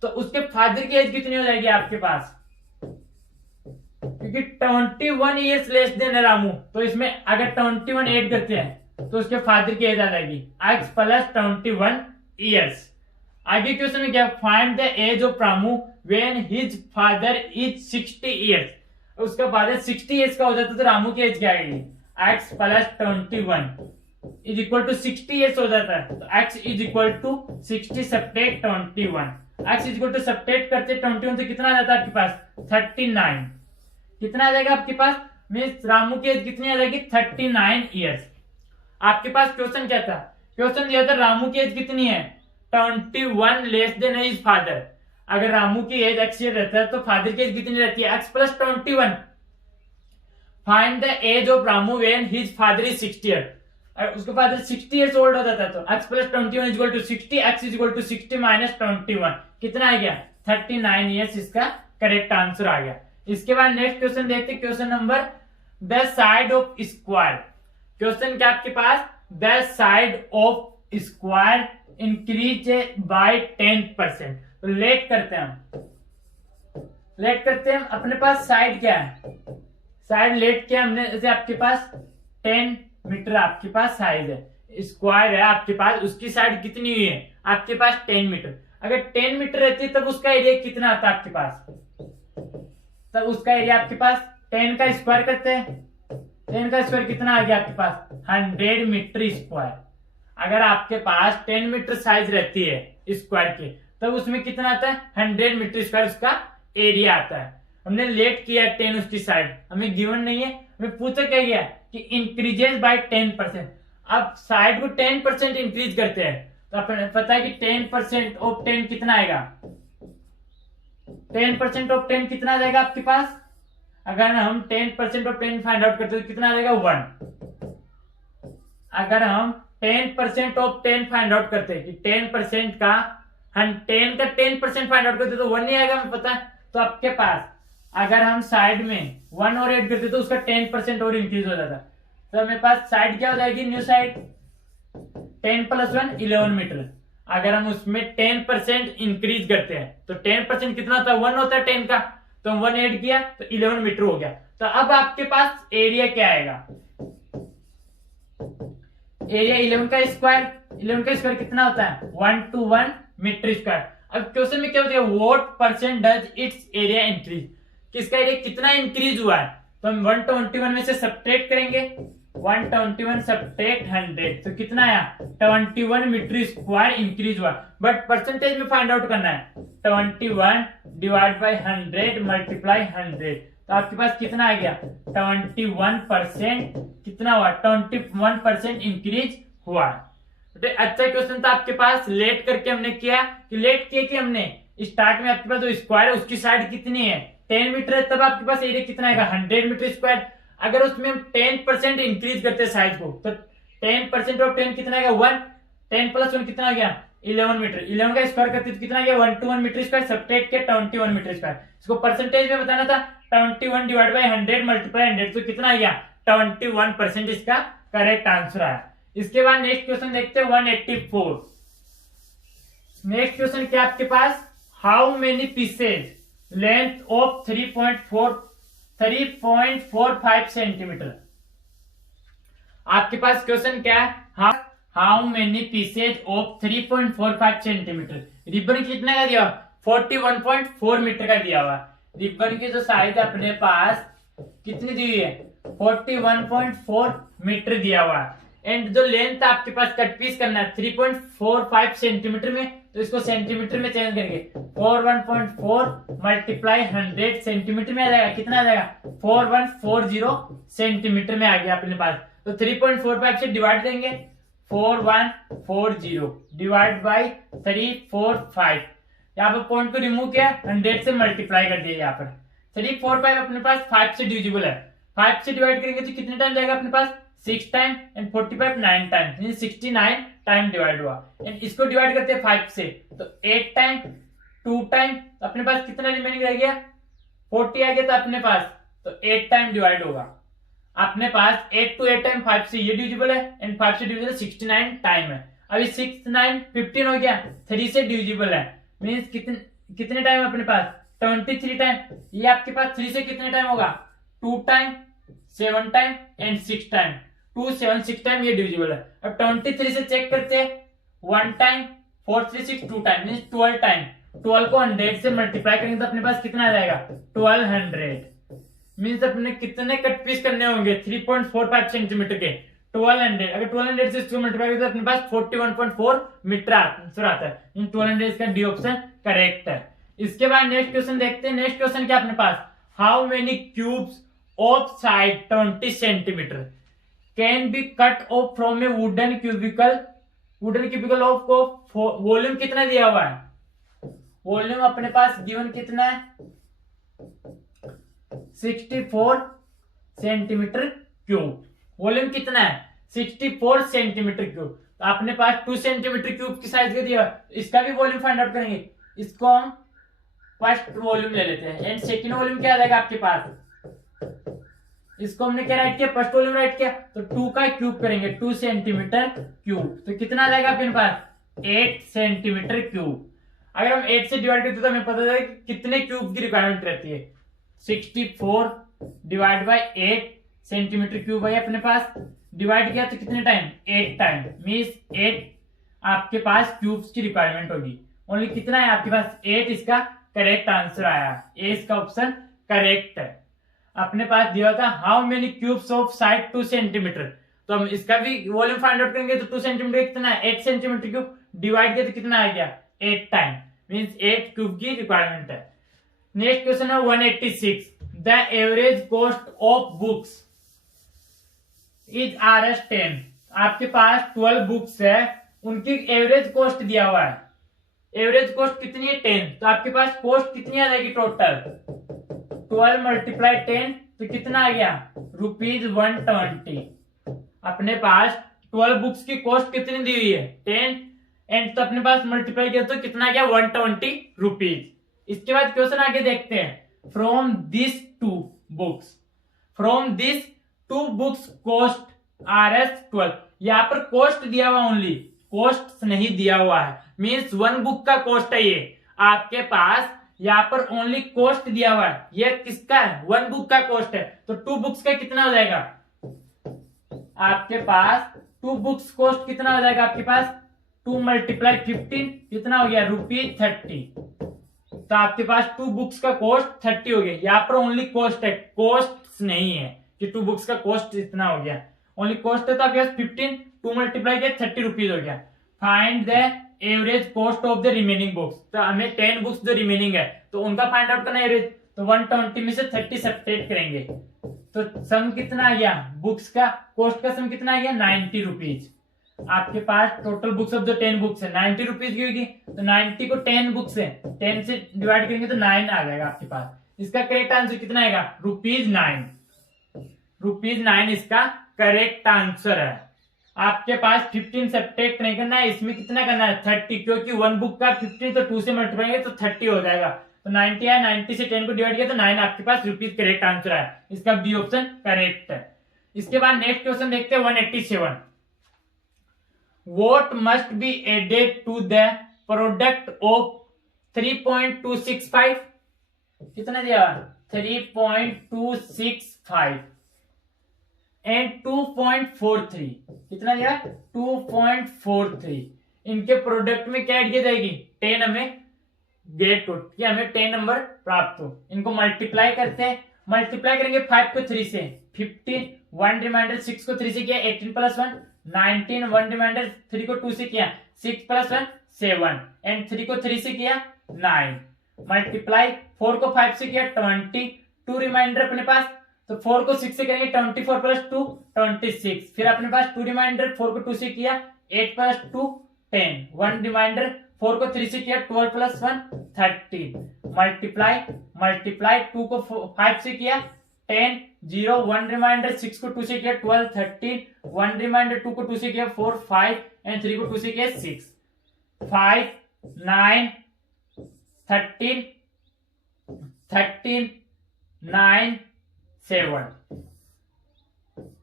तो उसके फादर की एज कितनी हो जाएगी आपके पास, क्योंकि 21 ईयर्स लेस देन है रामू, तो इसमें अगर 21 ऐड करते हैं तो उसके फादर की एज आ जाएगी x प्लस 21 ईयर्स। आगे क्वेश्चन में क्या, find the age of Ramu when his father is 60 years, उसका फादर 60 ईयर्स का हो जाता तो रामू की एज क्या आएगी x plus 21 is equal to 60 years हो जाता है, तो x is equal to 60 subtract 21, x is equal to subtract करते 21 से कितना आ जाता है आपके पास 39, कितना आ जाएगा आपके पास मीन्स रामू की एज कितनी आ जाएगी 39 ईयर्स। आपके पास क्वेश्चन क्या था, क्वेश्चन दिया था रामू की एज कितनी है 21 लेस देन हिज फादर, अगर रामू की एज x ईयर रहता है तो फादर की एज कितनी रहती है x plus 21। Find the age of Ramu when his father is 60 year, उसके फादर 60 ईयर्स ओल्ड हो जाता है तो x plus 21 equal to 60, x is equal to 60 minus 21, कितना आ गया 39 ईयर्स, इसका करेक्ट आंसर आ गया। इसके बाद नेक्स्ट क्वेश्चन देखते हैं, question number the side of square. Question क्या आपके पास, the side of square increase by 10%, तो लेट करते हैं हम अपने पास साइड क्या है, साइड लेट क्या हमने, जैसे आपके पास 10 मीटर आपके पास साइज है, स्क्वायर है आपके पास, उसकी साइड कितनी हुई है आपके पास 10 मीटर, अगर 10 मीटर रहती है तब उसका एरिया कितना आता है आपके पास, तब उसका एरिया आपके पास 10 का स्क्वायर करते हैं, 10 का स्क्वायर कितना आ गया आपके पास 100 मीटर स्क्वायर। अगर आपके पास 10 मीटर साइज रहती है स्क्वायर की तब उसमें कितना आता है 100 मीटर स्क्वायर उसका एरिया आता है। हमने लेट किया 10 उसकी साइड, हमें गिवन नहीं है, हमें पूछा क्या गया कि इंक्रीजेस बाय 10%। अब साइड को 10% इंक्रीज करते हैं तो आपको पता है कि 10% ऑफ 10 कितना आएगा, 10% ऑफ 10 कितना आ जाएगा आपके पास, अगर हम 10% ऑफ 10 फाइंड आउट करते हैं तो कितना आ जाएगा 1। अगर हम 10% ऑफ 10 फाइंड आउट करते हैं कि 10% का हम 10 का 10% फाइंड आउट करते तो 1 नहीं आएगा, हमें पता है। तो आपके पास अगर हम साइड में 1 और ऐड करते तो उसका 10% और इंक्रीज हो जाता, तो हमेरे पास साइड क्या हो जाएगी, न्यू साइड 10 प्लस 1 11 मीटर। अगर हम उसमें 10% इंक्रीज करते हैं तो 10% कितना होता है 1 होता है 10 का, तो हम 1 ऐड किया तो 11 मीटर हो गया। तो अब आपके पास एरिया क्या आएगा, एरिया 11 का स्क्वायर, 11 का स्क्वायर कितना होता है 121 मीटर स्क्वायर। अब क्वेश्चन में क्या होता है what percent does it's area increase, किसका एरिया कितना इंक्रीज हुआ है, तो हम 121 में से सब्ट्रैक्ट करेंगे, 121 सब्ट्रैक्ट 100 तो कितना आया 21 मीटर स्क्वायर इंक्रीज हुआ, बट परसेंटेज में फाइंड आउट करना है 21 डिवाइड बाय 100 मल्टीप्लाई 100, तो आपके पास कितना आ गया 21%, कितना हुआ 21% इंक्रीज हुआ। तो अच्छा क्वेश्चन था आपके पास, लेट करके हमने किया कि लेट किया कि हमने स्टार्ट में आपके पास जो स्क्वायर है उसकी साइड कितनी है 10 मीटर है, तब आपके पास एरिया कितना आएगा 100 मीटर स्क्वायर। अगर उसमें हम 10% इंक्रीज करते हैं साइज को तो 10% ऑफ 10 कितना आएगा 1, 10 प्लस 1 कितना आ गया 11 मीटर, 11 का स्क्वायर करते तो कितना आ गया 121 मीटर स्क्वायर, सब्ट्रैक्ट किया 21 मीटर स्क्वायर। इसको परसेंटेज में बताना था 21 डिवाइड बाय 100 मल्टीप्लाई 100, तो कितना आ गया 21% इसका करेक्ट आंसर आया। इसके बाद नेक्स्ट क्वेश्चन देखते हैं 184। नेक्स्ट क्वेश्चन क्या आपके पास, how many pieces length of 3.45 centimeter. आपके पास क्वेश्चन क्या है, how many pieces of 3.45 centimeter. Ribbon कितना का दिया, 41.4 मीटर का दिया हुआ। रिबन की जो साइज अपने पास कितनी दी हुई है, 41.4 मीटर दिया हुआ है। एंड जो लेंथ आपके पास कट पीस करना है 3.45 सेंटीमीटर में, तो इसको सेंटीमीटर में चेंज करेंगे। 41.4 मल्टीप्लाई 100 सेंटीमीटर में आ जाएगा, कितना आ जाएगा 4140 सेंटीमीटर में आ गया अपने पास। तो 3.45 से डिवाइड देंगे, 4140 डिवाइड बाई 345। यहाँ पर पॉइंट को रिमूव किया, 100 से मल्टीप्लाई कर दिया। यहाँ पर 345 अपने पास 5 से डिविजिबल है, 5 से डिवाइड करेंगे तो कितने टाइम जाएगा अपने पास 6 time, and 45 9 time, 69 time divide हुआ। एंड इसको डिवाइड करते हैं 5 से, तो 8 टाइम 2 टाइम, अपने पास कितना रिमेनिंग रह गया 40 आ गया था अपने पास, तो 8 टाइम डिवाइड होगा अपने पास। 8 to 8 टाइम 5 से ये डिविजिबल है, एंड 5 से डिविजिबल 69 टाइम है। अभी 6 9 15 हो गया, 3 से डिविजिबल है, मीन्स कितने टाइम अपने पास 23 टाइम। ये आपके पास 3 से कितने टाइम होगा 2 time 7 time and 6 time, 2 7 6 time ये डिविजिबल है। अब 23 से चेक करते हैं, 1 टाइम 4 3 6 2 टाइम, मीन्स 12 टाइम। 12 को 100 से मल्टीप्लाई करेंगे तो अपने पास कितना आ जाएगा 1200, मीन्स अपने कितने कट पीस करने होंगे 3.45 सेंटीमीटर के 1200। अगर 1200 से इसको मल्टीप्लाई करें तो अपने पास 41.4 मीटर आंसर आता है। 1200 इसका डी ऑप्शन करेक्ट है। इसके बाद नेक्स्ट क्वेश्चन देखते हैं। नेक्स्ट क्वेश्चन क्या अपने पास, how many cubes of side 20 centimeter can be cut off from a wooden cubical. Wooden cubical of को वॉल्यूम कितना दिया हुआ है, वॉल्यूम अपने पास गिवन कितना है 64 सेंटीमीटर क्यूब। वॉल्यूम कितना है 64 सेंटीमीटर क्यूब। तो अपने पास 2 सेंटीमीटर क्यूब की साइज का दिया, इसका भी वॉल्यूम फाइंड आउट करेंगे। इसको हम फर्स्ट वॉल्यूम ले लेते हैं, एंड सेकंड वॉल्यूम क्या आ जाएगा आपके पास, इसको हमने क्या राइट किया फर्स्ट वॉल्यूम राइट किया, तो 2 का क्यूब करेंगे 2 सेंटीमीटर क्यूब, तो कितना आ जाएगा अपने पास 8 सेंटीमीटर क्यूब। अगर हम 8 से डिवाइड करते तो हमें पता चलेगा कितने क्यूब की रिक्वायरमेंट रहती है। 64 डिवाइड बाई 8 सेंटीमीटर क्यूब है अपने पास, डिवाइड किया तो कितने टाइम 8 टाइम, मीन्स 8 आपके पास क्यूब्स की रिक्वायरमेंट होगी। ओनली कितना है आपके पास 8, इसका करेक्ट आंसर आया, ए इसका ऑप्शन करेक्ट है। अपने पास दिया था how many cubes of side 2 centimetre, तो हम इसका भी वॉल्यूम फाइंड आउट करेंगे। तो 2 सेंटीमीटर कितना है 8 सेंटीमीटर क्यूब, डिवाइड किया तो कितना आ गया 8 टाइम, मीन्स 8 क्यूब की रिक्वायरमेंट है। नेक्स्ट क्वेश्चन है 186, the average cost of books is Rs 10। आपके पास 12 बुक्स है, उनकी एवरेज कॉस्ट दिया हुआ है। एवरेज कॉस्ट कितनी है 10, तो आपके पास कॉस्ट कितनी आ जाएगी टोटल 12 मल्टीप्लाई 10, तो कितना आ गया ₹120। अपने पास 12 बुक्स की कॉस्ट कितनी दी हुई है 10, एंड तो अपने पास मल्टीप्लाई किया तो कितना आ गया ₹120। इसके बाद क्वेश्चन आगे देखते हैं, from this two books cost Rs 12। यहाँ पर कॉस्ट दिया हुआ, ओनली कॉस्ट नहीं दिया हुआ है, मीन्स 1 बुक का कॉस्ट है ये आपके पास। यहाँ पर ओनली कॉस्ट दिया हुआ है, ये किसका है 1 बुक का कॉस्ट है, तो 2 बुक्स का कितना हो जाएगा आपके पास 2 बुक्स कॉस्ट कितना हो जाएगा आपके पास 2 मल्टीप्लाई 15 कितना हो गया ₹30। तो आपके पास 2 बुक्स का कॉस्ट 30 हो गया। यहाँ पर ओनली कॉस्ट है, कॉस्ट नहीं है कि 2 बुक्स का कॉस्ट इतना हो गया, ओनली कॉस्ट है। तो आपके पास 15 2 मल्टीप्लाई किया ₹30 हो गया। Find the average cost of the remaining books, तो हमें 10 बुक्स जो रिमेनिंग है तो उनका फाइंड आउट करना एवरेज, तो 120 में से 30 सब्ट्रैक्ट करेंगे, तो सम कितना आ गया बुक्स का कॉस्ट का सम कितना आ गया ₹90। आपके पास total books of the 10 books है ₹90 की होगी, तो 90 को 10 बुक्स है 10 से डिवाइड करेंगे तो 9 आ जाएगा आपके पास। इसका करेक्ट आंसर कितना आएगा ₹9 इसका करेक्ट आंसर है। आपके पास 15 सब्ट्रैक्ट नहीं करना है, इसमें कितना करना है 30, क्योंकि 1 बुक का 15 तो 2 से मल्टीप्लाई तो 30 हो जाएगा, तो 90 है, 90 से 10 को डिवाइड किया तो 9 आपके पास रुपीज करेक्ट आंसर है, इसका बी ऑप्शन करेक्ट है। इसके बाद नेक्स्ट क्वेश्चन देखते हैं 187, what must be added to the product of 3.265, कितना दिया 3.265 एंड 2.43, कितना दिया 2.43। इनके प्रोडक्ट में क्या ऐड की जाएगी 10 हमें गेट टू कि हमें 10 नंबर प्राप्त हो। इनको मल्टीप्लाई करते हैं, मल्टीप्लाई करेंगे 5 को 3 से 15, 1 रिमाइंडर 6 को 3 से किया 18 प्लस 1 19, 1 रिमाइंडर 3 को 2 से किया 6 प्लस 1 7 एंड 3 को 3 से किया 9। मल्टीप्लाई 4 को 5 से किया 20, 2 रिमाइंडर अपने पास तो 4 को 6 से करेंगे 24 प्लस 2 26। फिर अपने पास 2 रिमाइंडर 4 को 2 से किया 8 प्लस 2 10, 1 रिमाइंडर 4 को 3 से किया 12 प्लस 1 13। मल्टीप्लाई 2 को 5 से किया 10 0, 1 रिमाइंडर 6 को 2 से किया 12 13, 1 रिमाइंडर 2 को 2 से किया 4 5 एंड 3 को 2 से किया 6 5 9 13 9 7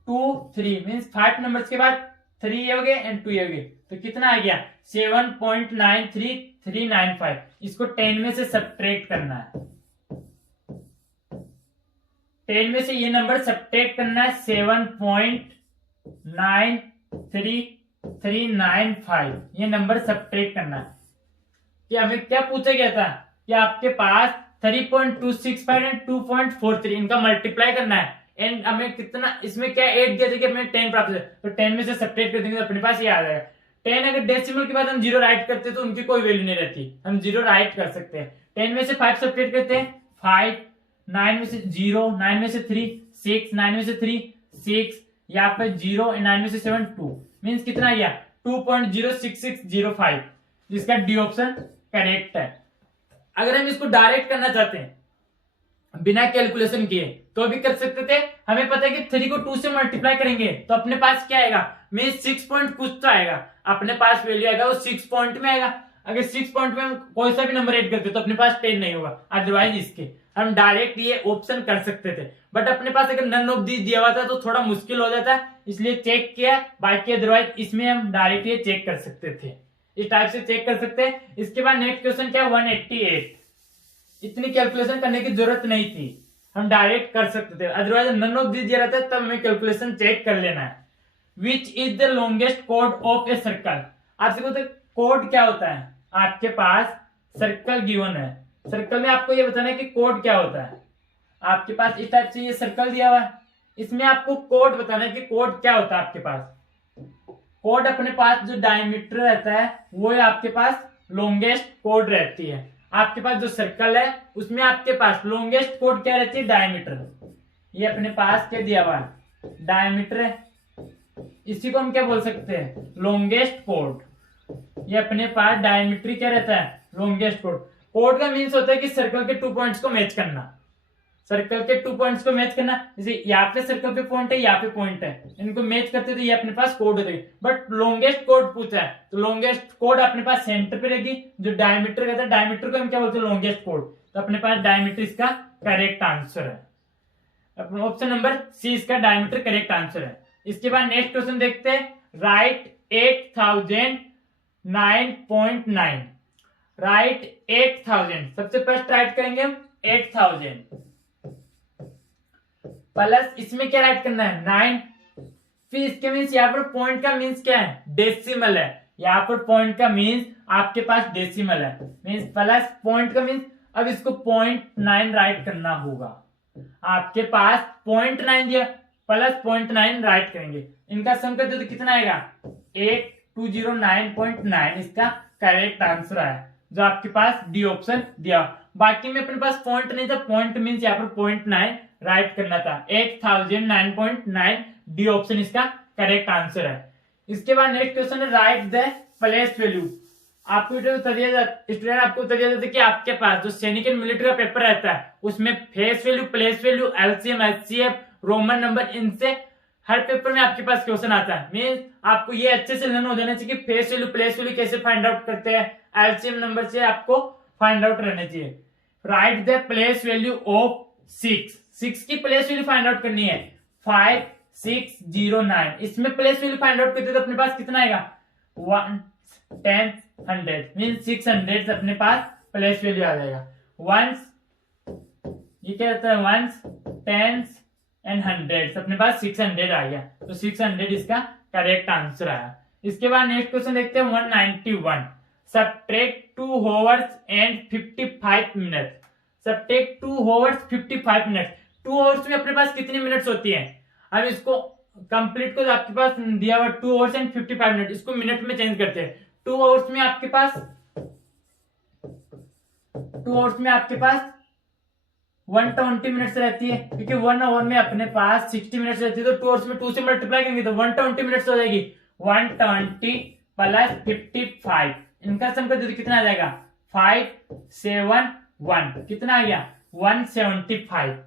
2 3 मीन्स 5 नंबर्स के बाद 3 ये हो गए एंड 2 ये हो गए तो कितना आ गया 7.93395। इसको 10 में से सब्ट्रैक्ट करना है, 10 में से ये नंबर सब्ट्रैक्ट करना है 7.93395 ये नंबर सब्ट्रैक्ट करना है। कि हमें क्या पूछा गया था कि आपके पास 3.265 एंड 2.43 इनका मल्टीप्लाई करना है एंड हमें कितना इसमें क्या ऐड किया जाएगा हमें 10 प्राप्त हो तो 10 में से सब्ट्रैक्ट कर देंगे तो अपने पास ये आ जाएगा 10। अगर डेसिमल के बाद हम 0 राइट करते हैं तो उनकी कोई वैल्यू नहीं रहती, हम 0 राइट कर सकते हैं। 10 में से 5 सब्ट्रैक्ट करते हैं 5, 9 में से 0, 9 में से 3 6, 9 में से 3 6 या फिर 0 9 में से 7 2 मीन्स कितना आ गया 2.06605 जिसका डी ऑप्शन करेक्ट है। अगर हम इसको डायरेक्ट करना चाहते हैं बिना कैलकुलेशन किए तो भी कर सकते थे। हमें पता है कि 3 को 2 से मल्टीप्लाई करेंगे तो अपने पास क्या आएगा मीन्स 6 पॉइंट कुछ तो आएगा, अपने पास वैल्यू आएगा वो 6 पॉइंट में आएगा। अगर 6 पॉइंट में हम कोई सा भी नंबर ऐड करते तो अपने पास 10 नहीं होगा, अदरवाइज इसके हम डायरेक्ट ये ऑप्शन कर सकते थे। बट अपने पास अगर नन ऑफ दिस दिया हुआ था तो थोड़ा मुश्किल हो जाता, इसलिए चेक किया, बाकी अदरवाइज इसमें हम डायरेक्ट ये चेक कर सकते थे, इस टाइप से चेक कर सकते हैं। इसके बाद नेक्स्ट क्वेश्चन क्या 188, इतनी कैलकुलेशन करने की जरूरत नहीं थी, हम डायरेक्ट कर सकते थे, अदरवाइज नन ऑफ दिस दिया रहता है तब हमें कैलकुलेशन चेक कर लेना है। Which is the longest code of a circle. आपसे बोलते कोड क्या होता है, आपके पास सर्कल गिवन है, सर्कल में आपको ये बताना है कि कोड क्या होता है। आपके पास इस टाइप से ये सर्कल दिया हुआ है, इसमें आपको कोड बताना है कि कोड क्या होता है। आपके पास कोड अपने पास जो डायमीटर रहता है वो आपके पास लॉन्गेस्ट कोड रहती है। आपके पास जो सर्कल है उसमें आपके पास लॉन्गेस्ट कोड क्या रहती है डायमीटर। ये अपने पास क्या दिया हुआ है डायमीटर है, इसी को हम क्या बोल सकते हैं लॉन्गेस्ट कोड। ये अपने पास डायमीटर क्या रहता है लॉन्गेस्ट कोड। कोड का मीन्स होता है कि सर्कल के 2 पॉइंट्स को मैच करना, सर्कल के 2 पॉइंट्स को मैच करना। जैसे यहाँ पे सर्कल पे पॉइंट है, यहाँ पे पॉइंट है, इनको मैच करते तो ये अपने पास कोड होती है। बट लॉन्गेस्ट कोड पूछा है तो लॉन्गेस्ट कोड अपने पास सेंटर पे रहेगी, जो डायमीटर कहता है डायमीटर को हम क्या बोलते हैं लॉन्गेस्ट कोड, तो अपने पास डायमीटर इसका करेक्ट आंसर है। ऑप्शन नंबर सी इसका डायमीटर करेक्ट आंसर है। इसके बाद नेक्स्ट क्वेश्चन देखते हैं, राइट 8009.9, राइट 8000, सबसे फर्स्ट राइट करेंगे हम 8000 प्लस इसमें क्या राइट करना है 9, फिर इसके मीन्स यहाँ पर पॉइंट का मीन्स क्या है डेसिमल है, यहाँ पर पॉइंट का मीन्स आपके पास डेसिमल है, मीन्स प्लस पॉइंट का मीन्स अब इसको 0.9 राइट करना होगा। आपके पास 0.9 दिया प्लस 0.9 राइट करेंगे, इनका सम करते तो कितना आएगा 8209.9 इसका करेक्ट आंसर है, जो आपके पास डी ऑप्शन दिया। बाकी में अपने पास पॉइंट नहीं था, पॉइंट मीन्स यहाँ पर 0.9 राइट करना था, 8009.9 डी ऑप्शन इसका करेक्ट आंसर है। इसके बाद नेक्स्ट क्वेश्चन है, राइट द प्लेस वैल्यू। आपको स्टूडेंट आपको उत्तर दिया जाता है कि आपके पास जो सैनिक एंड मिलिट्री का पेपर रहता है उसमें face value, place value, LCM, HCF, Roman number, इनसे हर पेपर में आपके पास क्वेश्चन आता है। मींस आपको ये अच्छे से लर्न हो जाना चाहिए कि फेस वैल्यू, प्लेस वैल्यू कैसे फाइंड आउट करते हैं, एलसीएम नंबर से आपको फाइंड आउट रहना चाहिए। Right the place value of 6 की प्लेस वैल्यू फाइंड आउट करनी है 5609। इसमें प्लेस वैल्यू फाइंड आउट करते तो अपने पास कितना आएगा 1 10 100 मीन 600 अपने पास प्लेस वैल्यू आ जाएगा। वंस ये क्या रहता है वंस, टेंस, एंड 100, अपने पास 600 आ गया, तो 600 इसका करेक्ट आंसर आया। इसके बाद नेक्स्ट क्वेश्चन देखते हैं 191, subtract 2 hours and 55 minute. Subtract 2 hours 55 minute. 2 hours में अपने पास कितनी मिनट्स होती है? अब इसको कंप्लीट को आपके पास दिया हुआ 2 hours एंड 55 मिनट, इसको मिनट में चेंज करते हैं। 2 hours में आपके पास 120 मिनट्स रहती है, क्योंकि 1 आवर में अपने पास 60 मिनट्स रहती है, तो 2 hours में 2 से मल्टीप्लाई करेंगे तो 120 मिनट्स हो जाएगी। 120 प्लस 55, इनका सम कर दे तो कितना आ जाएगा? 571, कितना आ गया? 175।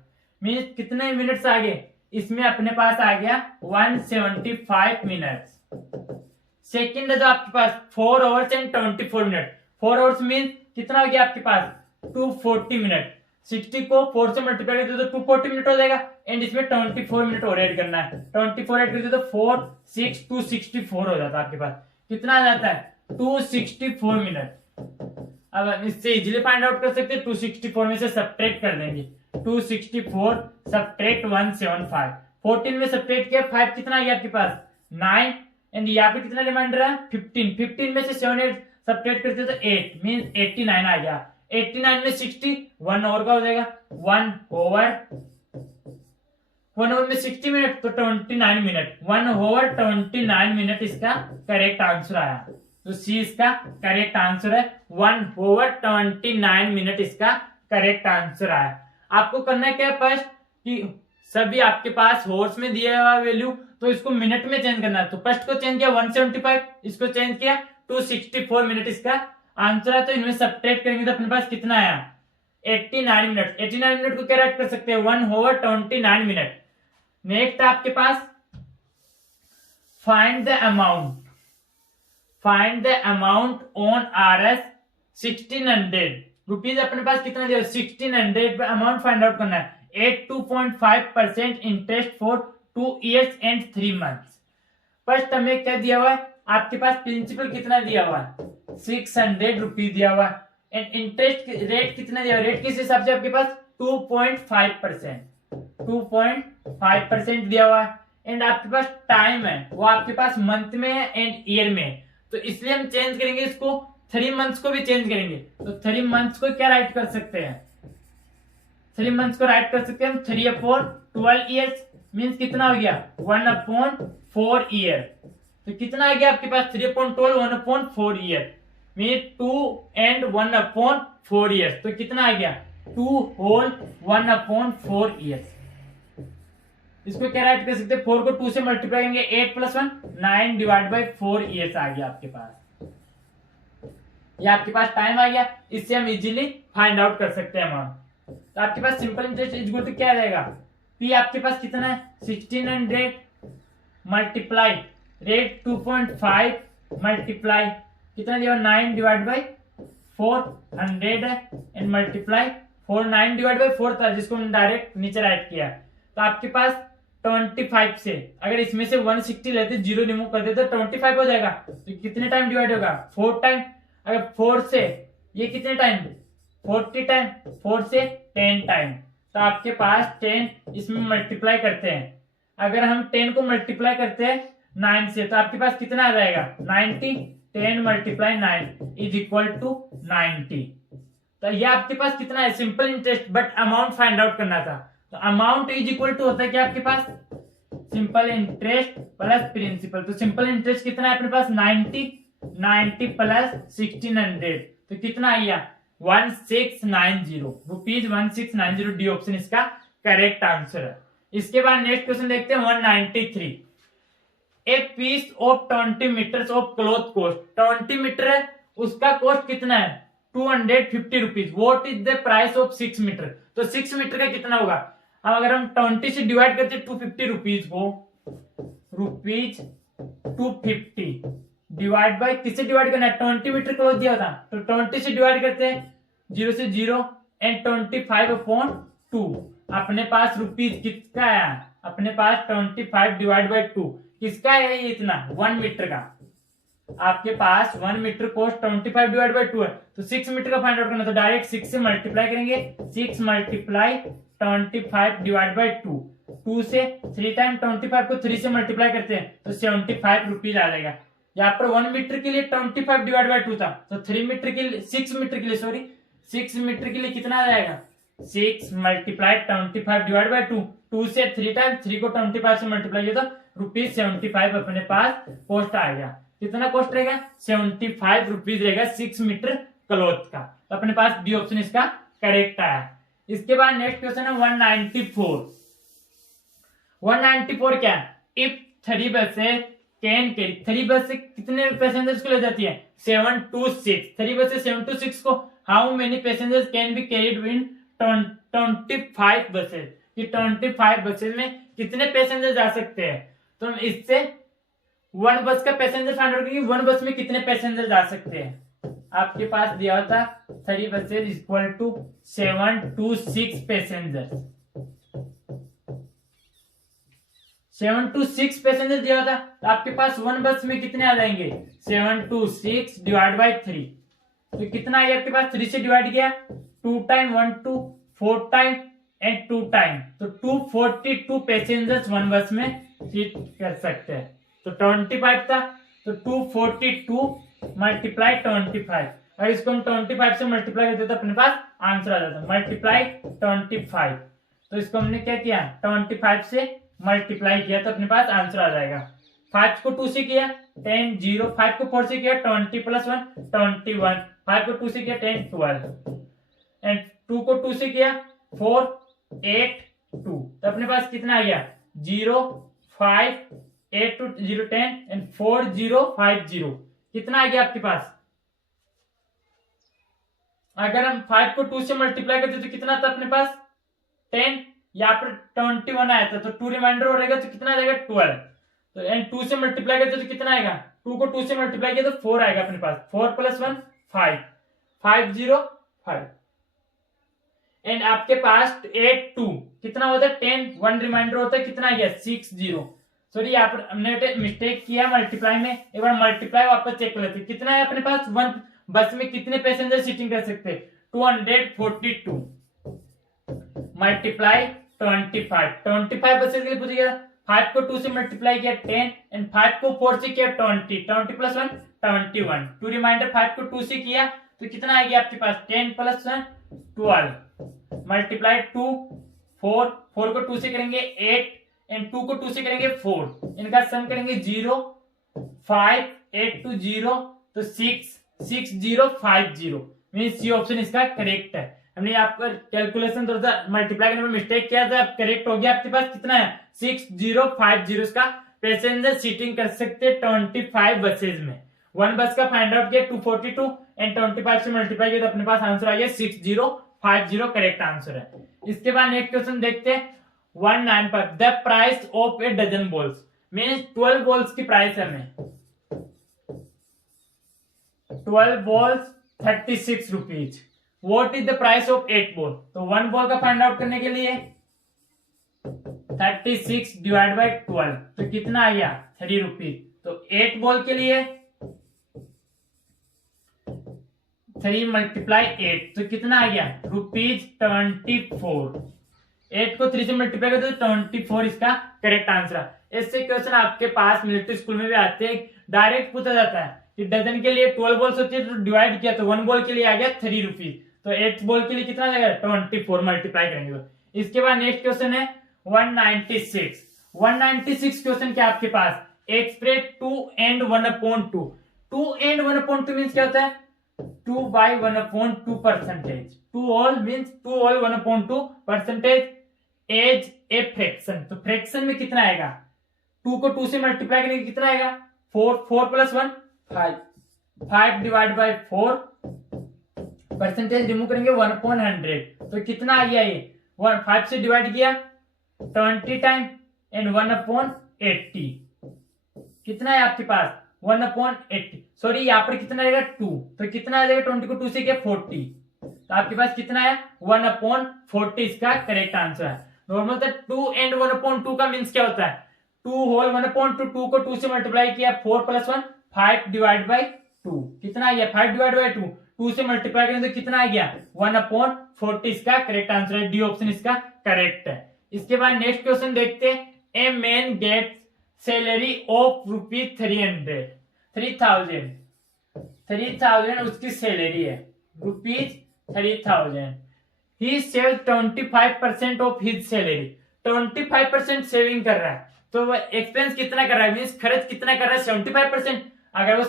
मीन्स कितने मिनट्स आ गए इसमें? अपने पास आ गया 175 मिनट्स। सेकेंड है जो आपके पास 4 hours and 24 minute. 4 hours means कितना हो गया आपके पास? 240 मिनट। 60 को 4 से मल्टीप्लाई करते तो 240 मिनट हो जाएगा, एंड इसमें 24 मिनट और ऐड करना है। 24 ऐड करते तो 4 6 264 हो जाता है आपके पास। कितना आ जाता है? 264 मिनट। अब इससे इजीली फाइंड आउट कर सकते हैं, 264 में से सब्ट्रैक्ट कर देंगे। 264 सब्ट्रैक्ट 175, 14 में सब्ट्रैक्ट किया 5, कितना आ गया आपके पास? 9, एंड यहाँ पे कितना रिमाइंडर है? 15। 15 में से 7 8 सब्ट्रैक्ट करते तो 8 मींस 89 आ गया। 89 में 60, 1 आवर का हो जाएगा। 1 आवर में 60 मिनट तो 29 मिनट। 1 आवर 29 मिनट इसका करेक्ट आंसर आया, तो सी इसका करेक्ट आंसर है। 1 आवर 29 मिनट इसका करेक्ट आंसर आया। आपको करना क्या है फर्स्ट कि सभी आपके पास हॉर्स में दिया हुआ वैल्यू, तो इसको मिनट में चेंज करना है। तो फर्स्ट को चेंज किया 175, इसको चेंज किया 264 मिनट इसका आंसर है। तो इनमें सब्ट्रैक्ट करेंगे तो अपने पास कितना आया? 89 मिनट। 89 मिनट को क्या राइट कर सकते हैं? 1 आवर 29 मिनट। नेक्स्ट आपके पास find the amount on RS 1600 rupees. अपने पास कितना दिया? 1600 अमाउंट फाइंड आउट करना है। 82.5% interest for 2 years and 3 months। First हमें क्या दिया हुआ है? आपके पास प्रिंसिपल कितना दिया हुआ है? 600 रुपीज दिया हुआ है, एंड इंटरेस्ट रेट कितना दिया हुआ? रेट किस हिसाब से? आपके पास 2.5%। 2.5% दिया हुआ है, एंड आपके पास टाइम है वो आपके पास मंथ में है एंड ईयर में है, तो इसलिए हम चेंज करेंगे इसको। 3 months को भी चेंज करेंगे, तो 3 months को क्या राइट कर सकते हैं? 3 months को राइट कर सकते हैं हम 3/12 years मीन्स कितना हो गया? 1/4 year। तो कितना आ गया आपके पास? 3/12 1/4 year मीन 2 and 1/4 years। तो कितना आ गया? 2 whole 1/4 years। इसको क्या राइट कर सकते हैं? 4 को 2 से मल्टीप्लाई करेंगे 8 + 1 9 डिवाइड बाई 4 years आ गया आपके पास। ये आपके पास टाइम आ गया, इससे हम इजीली फाइंड आउट कर सकते हैं अमाउंट। तो आपके पास simple interest is equal to क्या रहेगा? पी आपके पास कितना है? 1600 मल्टीप्लाई रेट 2.5 मल्टीप्लाई कितना दिया? 9 डिवाइड बाई 400 है, एंड मल्टीप्लाई 4 9 डिवाइड बाई 4 था जिसको हमने डायरेक्ट नीचे राइट किया। तो आपके पास 25 से अगर इसमें से 160 लेते 0 रिमूव कर देते तो 25 हो जाएगा। तो कितने टाइम डिवाइड होगा? 4 टाइम। अगर 4 से ये कितने टाइम? 40 टाइम। 4 से 10 टाइम। तो आपके पास 10 इसमें मल्टीप्लाई करते हैं। अगर हम 10 को मल्टीप्लाई करते हैं 9 से तो आपके पास कितना आ जाएगा? 90। 10 × 9 इज इक्वल टू 90। तो ये आपके पास कितना है? Simple interest, but amount find out करना था। तो अमाउंट इज इक्वल टू होता है क्या आपके पास? Simple interest plus principal. तो सिंपल इंटरेस्ट कितना है अपने पास? 90 प्लस 1600 तो कितना आ गया? 1690 रुपीज 1690। डी ऑप्शन इसका करेक्ट आंसर है। इसके बाद नेक्स्ट क्वेश्चन देखते हैं 193। A piece of 20 metres of cloth cost. 20 metre है, उसका कॉस्ट कितना है? 250 rupees. What is the price of 6 metre? तो 6 मीटर का कितना होगा? अब अगर हम 20 से डिवाइड करते 250 रुपीज को, रुपीज 250 डिवाइड बाय किससे डिवाइड करना है? 20 मीटर क्लॉथ दिया था, तो 20 से डिवाइड करते हैं 0 से 0 एंड 25/2। अपने पास रुपीज किसका आया? अपने पास 25 डिवाइड बाई 2 किसका है? ये इतना 1 मीटर का। आपके पास 1 मीटर कॉस्ट 25 डिवाइड बाई 2 है, तो 6 मीटर का फाइंड आउट करना, तो डायरेक्ट 6 से मल्टीप्लाई करेंगे। 6 × 25 डिवाइड बाई 2 2 से 3 टाइम 25 को 3 से मल्टीप्लाई करते हैं तो 75 रुपीज आ जाएगा। यहाँ पर 1 मीटर के लिए 25 डिवाइड बाई 2 था, तो 3 मीटर के लिए 6 मीटर के लिए 6 मीटर के लिए कितना आ जाएगा 6 मल्टीप्लाई 25 डिवाइड बाई 2, 2 से 3 टाइम 3 को 25 से मल्टीप्लाई किया तो ₹75 अपने पास कॉस्ट आएगा। कितना कॉस्ट रहेगा 75 रुपीज रहेगा 6 मीटर क्लॉथ का। तो अपने पास डी ऑप्शन इसका करेक्ट आया। इसके बाद नेक्स्ट क्वेश्चन है 194 क्या है, इफ 3 बसेस कैन कैरी, 3 बस से कितने पैसेंजर्स को ले जाती है 7 to 6, 3 बसेस 7 to 6 को how many passengers can be carried in 25 buses, कि 25 बसेस में कितने पैसेंजर जा सकते हैं। तो हम इससे 1 बस का पैसेंजर फाइंड आउट करेंगे, 1 बस में कितने पैसेंजर जा सकते हैं। आपके पास दिया होता 3 buses equal to 7 to 6 passenger, 7 to 6 passenger दिया होता, तो आपके पास 1 बस में कितने आ जाएंगे 7 to 6 डिवाइड बाई 3, तो कितना आएगा आपके पास 3 से डिवाइड किया 2 time 1 to 4 time and 2 time, तो 242 पैसेंजर्स 1 बस में सीट कर सकते हैं। तो 25 था तो 242 मल्टीप्लाई 25, और इसको हम 25 से मल्टीप्लाई करते तो अपने पास आंसर आ जाता मल्टीप्लाई 25। तो इसको हमने क्या किया 25 से मल्टीप्लाई किया तो अपने पास आंसर आ जाएगा। 5 को 2 से किया 10 0, 5 को 4 से किया 20 + 1 21, 5 को 2 से किया 10 12 एंड 2 को 2 से किया 4 8 2, तो अपने पास कितना आ गया 0 5 8 2 0 10 एंड 4 0 5 0, कितना आ गया आपके पास। अगर हम 5 को 2 से मल्टीप्लाई करते तो कितना था अपने पास 10, यहाँ पर 21 आया था तो 2 रिमाइंडर हो रहेगा तो कितना आ जाएगा 12, तो एंड 2 से मल्टीप्लाई करते तो कितना आएगा 2 को 2 से मल्टीप्लाई किया तो 4 आएगा अपने पास, 4 + 1 5 5 0 5 एंड आपके पास 8 2 कितना होता है 10, 1 रिमाइंडर होता है कितना आ गया 6 0। सॉरी यहाँ पर हमने मिस्टेक किया मल्टीप्लाई में, एक बार मल्टीप्लाई वापस चेक कर लेते कितना है अपने पास 1 बस में कितने पैसेंजर सीटिंग कर सकते हैं 242 मल्टीप्लाई 25 बसेस के लिए पूछ गया 5 को 2 से मल्टीप्लाई किया 10 एंड 5 को 4 से किया 20 + 1 21, 2 रिमाइंडर 5 को 2 से किया तो कितना आ गया आपके पास 10 + 1 12 मल्टीप्लाई 2 4 को 2 से करेंगे 8 एंड 2 को 2 से करेंगे 4, इनका सम करेंगे 0 5 8 2 0 तो 6 0 5 0 मींस सी ऑप्शन इसका करेक्ट है। हमने यहाँ पर कैलकुलेशन थोड़ा सा मल्टीप्लाई करने में मिस्टेक किया था, करेक्ट हो गया। आपके पास कितना है 6 0 5 0 इसका पैसेंजर सीटिंग कर सकते 25 बसेज में। 1 बस का फाइंड आउट किया 242 एंड 25 से मल्टीप्लाई किया तो अपने पास आंसर आ गया 6 0 5 0 करेक्ट आंसर है। इसके बाद नेक्स्ट क्वेश्चन देखते हैं 195 the price of a dozen balls, means 12 balls की प्राइस है हमें 12 balls 36 rupees. What is the price of 8 ball, तो 1 बॉल का फाइंड आउट करने के लिए 36 डिवाइड बाई 12 तो कितना आ गया 3 रुपीज। तो 8 बॉल के लिए 3 मल्टीप्लाई 8 तो कितना आ गया ₹24। 8 को 3 से मल्टीप्लाई करते तो 24 इसका करेक्ट आंसर है। इससे क्वेश्चन आपके पास मिलिट्री स्कूल में भी आते हैं, डायरेक्ट पूछा जाता है कि डजन के लिए 12 बॉल्स होती है तो डिवाइड किया तो 1 बॉल के लिए आ गया 3 रुपीज, तो 8 बॉल के लिए कितना जाएगा 24 मल्टीप्लाई करेंगे तो। इसके बाद नेक्स्ट क्वेश्चन है 196 क्वेश्चन क्या आपके पास एक्सप्रेस 2 and 1/2, 2 and 1/2 मीन्स क्या होता है 2/1/2 percentage, 2 all means 2 all 1/2 percentage as a fraction, तो फ्रैक्शन में कितना आएगा 2 को 2 से मल्टीप्लाई करेंगे कितना आएगा 4 + 1 5 डिवाइड बाई 4 परसेंटेज रिमूव करेंगे 1/100 तो कितना आ गया ये 5 से डिवाइड किया 20 टाइम एंड 1/80 कितना है आपके पास 1/80। सॉरी यहाँ पर कितना आएगा 2 तो कितना आ जाएगा 20 को 2 से किया 40 तो आपके पास कितना है 1/40 इसका करेक्ट आंसर है। नॉर्मल था 2 and 1/2 का मीन्स क्या होता है 2 whole 1/2, 2 को 2 से मल्टीप्लाई किया 4 + 1 5 डिवाइड बाई 2 कितना आ गया 5 डिवाइड बाई 2 से मल्टीप्लाई करेंगे तो कितना आ गया 1/40 इसका करेक्ट आंसर है। डी ऑप्शन इसका करेक्ट है। इसके बाद नेक्स्ट क्वेश्चन देखते हैं। A man get salary of ₹3000 उसकी सैलरी है, ₹3000। He save 25% of his salary, 25% saving कर रहा है। तो वो एक्सपेंस कितना कर रहा है, मीन्स खर्च कितना कर रहा है, 75%। अगर वो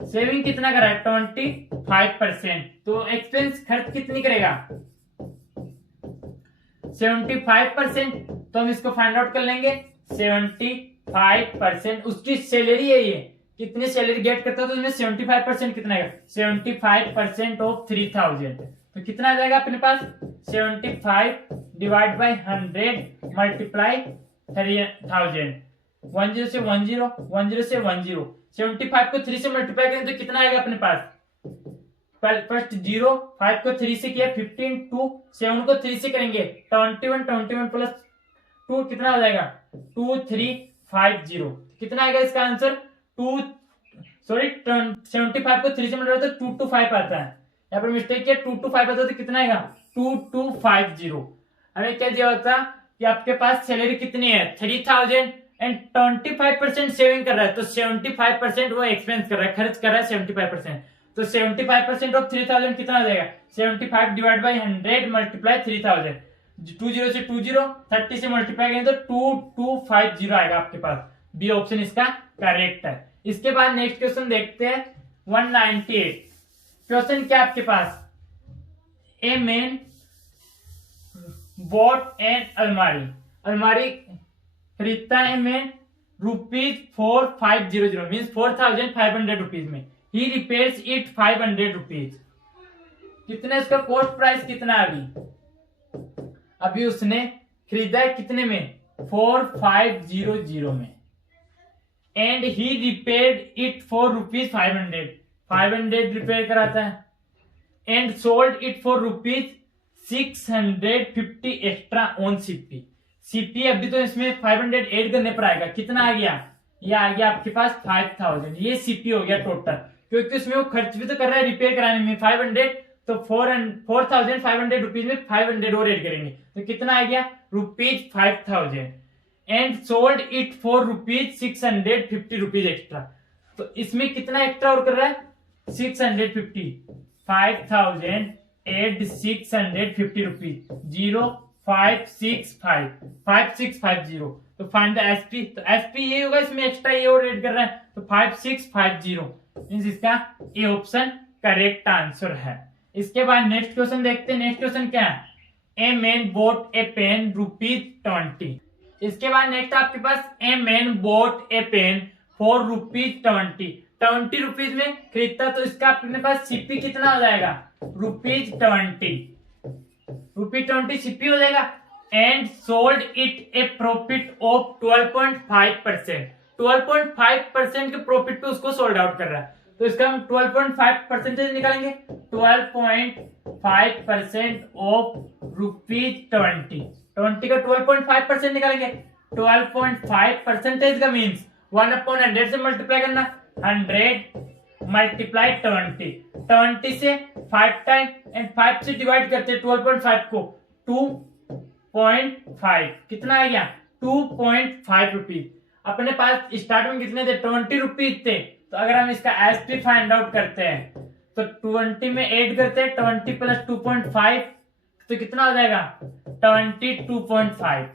सेविंग कितना कर रहा है, 25%, तो एक्सपेंस खर्च कितनी करेगा, 75%। तो हम इसको फाइंड आउट कर लेंगे। 75% उसकी सैलरी है, ये कितनी सैलरी गेट करता है, तो इसमें 75% कितना है, 75% ऑफ 3000। तो कितना आ जाएगा अपने पास, 75 डिवाइड बाई 100 मल्टीप्लाई 3000। 10 से 10, 10 से 10, 75 को 3 से मल्टीप्लाई करेंगे तो कितना आएगा अपने पास, फर्स्ट 0, 5 को 3 से किया 15, 2, 7 को 3 से करेंगे 21, 21 प्लस 2 कितना हो जाएगा, 2350। कितना आएगा इसका आंसर, 75 को 3 से मल्टीप्लाई तो 225 आता है। यहाँ पर मिस्टेक किया, 225 आता है तो कितना आएगा, 2250। हमें क्या दिया होता कि आपके पास सैलरी कितनी है, 3000 एंड 25% सेविंग कर रहा है, तो 75% वो एक्सपेंस कर रहा है, खर्च कर रहा है 75%। तो 75% ऑफ 3000 कितना हो जाएगा, 75 डिवाइड बाई 100 मल्टीप्लाई 3000। 20 से 20, 30 से मल्टीप्लाई करेंगे तो 2250 आएगा आपके पास। बी ऑप्शन इसका करेक्ट है। इसके बाद नेक्स्ट क्वेश्चन देखते हैं 198। क्वेश्चन क्या आपके पास, ए मैन बॉट एन अलमारी खरीदता है मैन ₹4500 मीन्स 4500 रुपीज में। ही रिपेयर्स इट 500 रुपीज। कितने इसका कॉस्ट प्राइस कितना अभी उसने खरीदा है कितने में, 4500 में। And he repaired it for ₹500 repair कराता है। And sold it for ₹650 extra on CP. अभी तो इसमें 500 ऐड करने पर आएगा, कितना आ गया, ये आ गया आपके पास 5000। ये सीपी हो गया टोटल, क्योंकि उसमें वो खर्च भी तो कर रहा है रिपेयर कराने में 500, तो 4500 रुपीज में 500 और ऐड करेंगे तो कितना आ गया, ₹5000। And sold it for ₹650 extra. तो इसमें कितना एक्स्ट्रा और कर रहा है, 650, 5000 एड 650 रुपीज, 5650। तो फाइंड द एसपी, तो एसपी ये होगा, इसमें एक्स्ट्रा ये और ऐड कर रहा है तो 5650 मींस इसका ए ऑप्शन करेक्ट आंसर है। इसके बाद नेक्स्ट क्वेश्चन देखते हैं। नेक्स्ट क्वेश्चन क्या है, a man bought a pen ₹20। इसके बाद नेक्स्ट आपके पास a man bought a pen for ₹20 rupees में खरीदता, तो इसका अपने पास सीपी कितना हो जाएगा, ₹20 सीपी हो जाएगा। And sold it A profit of 12.5% के प्रॉफिट पे उसको सोल्ड आउट कर रहा है, तो इसका हम 12.5% निकालेंगे। 12.5% ऑफ ₹20 का 12.5% निकालेंगे। 12.5% का मीन्स 1/100 से मल्टीप्लाई करना, 100 मल्टीप्लाई 20 से 5 टाइम एंड 5 से डिवाइड करते हैं 12.5 को, 2.5 कितना आ गया, 2.5 रुपीज। अपने पास स्टार्ट में कितने थे, 20 रुपीज थे। तो अगर हम इसका एसपी फाइंड आउट करते हैं तो 20 में ऐड करते हैं 20 प्लस 2.5 तो कितना हो जाएगा, 22.5।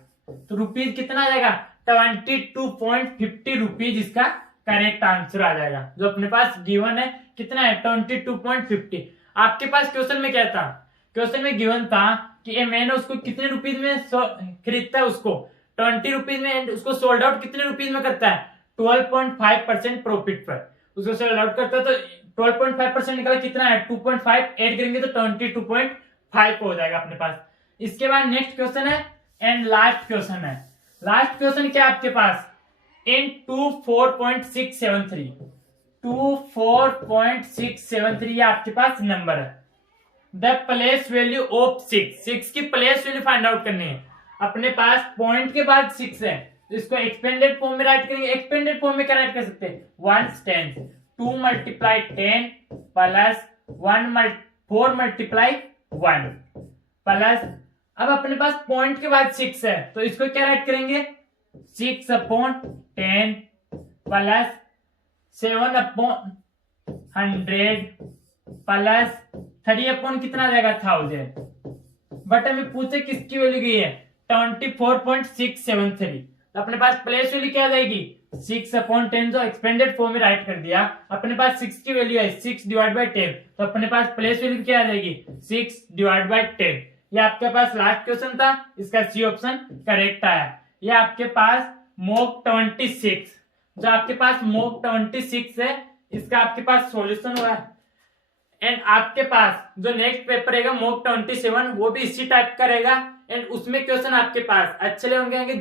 तो रुपीज कितना आ जाएगा, 22.50 रुपीज इसका करेक्ट आंसर आ जाएगा। जो अपने पास गिवन है कितना है, 22.50। आपके पास क्वेश्चन में क्या था, क्वेश्चन में गिवन था कि मैंने उसको कितने रुपीज में खरीदता है, उसको 20 रुपीज में, एंड उसको सोल्ड आउट कितने रुपीज में करता है, 12.5% प्रॉफिट पर उसको सोल्ड आउट करता है। तो 12.5% निकाला कितना है, 2.5 ऐड करेंगे तो 22.5 हो जाएगा अपने पास। इसके बाद नेक्स्ट क्वेश्चन है एंड लास्ट क्वेश्चन है। लास्ट क्वेश्चन क्या आपके पास, इन 24.673 आपके पास नंबर है। द प्लेस वैल्यू ऑफ 6 की प्लेस वैल्यू फाइंड आउट करनी है। अपने पास पॉइंट के बाद 6 है, तो इसको एक्सपेंडेड फॉर्म में राइट करेंगे। एक्सपेंडेड फॉर्म में क्या राइट कर सकते हैं, 1 10, 2 मल्टीप्लाई 10 प्लस 4 मल्टीप्लाई 1 प्लस अब अपने पास पॉइंट के बाद 6 है, तो इसको क्या राइट करेंगे, 6/10 प्लस 7/100 प्लस 3 कितना आ जाएगा 1000। बट हमें पूछे किसकी वैल्यू गई है 24.673, तो अपने पास प्लेस वैल्यू क्या आ जाएगी 6/10, जो एक्सपेंडेड फॉर्म में राइट कर दिया। अपने पास 6 की वैल्यू है 6/10, तो अपने पास प्लेस वैल्यू क्या आ जाएगी 6/10। ये आपके पास लास्ट क्वेश्चन था, इसका सी ऑप्शन करेक्ट आया। ये आपके पास मॉक 26, जो आपके पास मॉक 26 है, इसका आपके पास सॉल्यूशन हुआ है। एंड आपके पास जो नेक्स्ट पेपर रहेगा मॉक 27, वो भी इसी टाइप का रहेगा। एंड उसमें क्वेश्चन आपके पास अच्छे होंगे।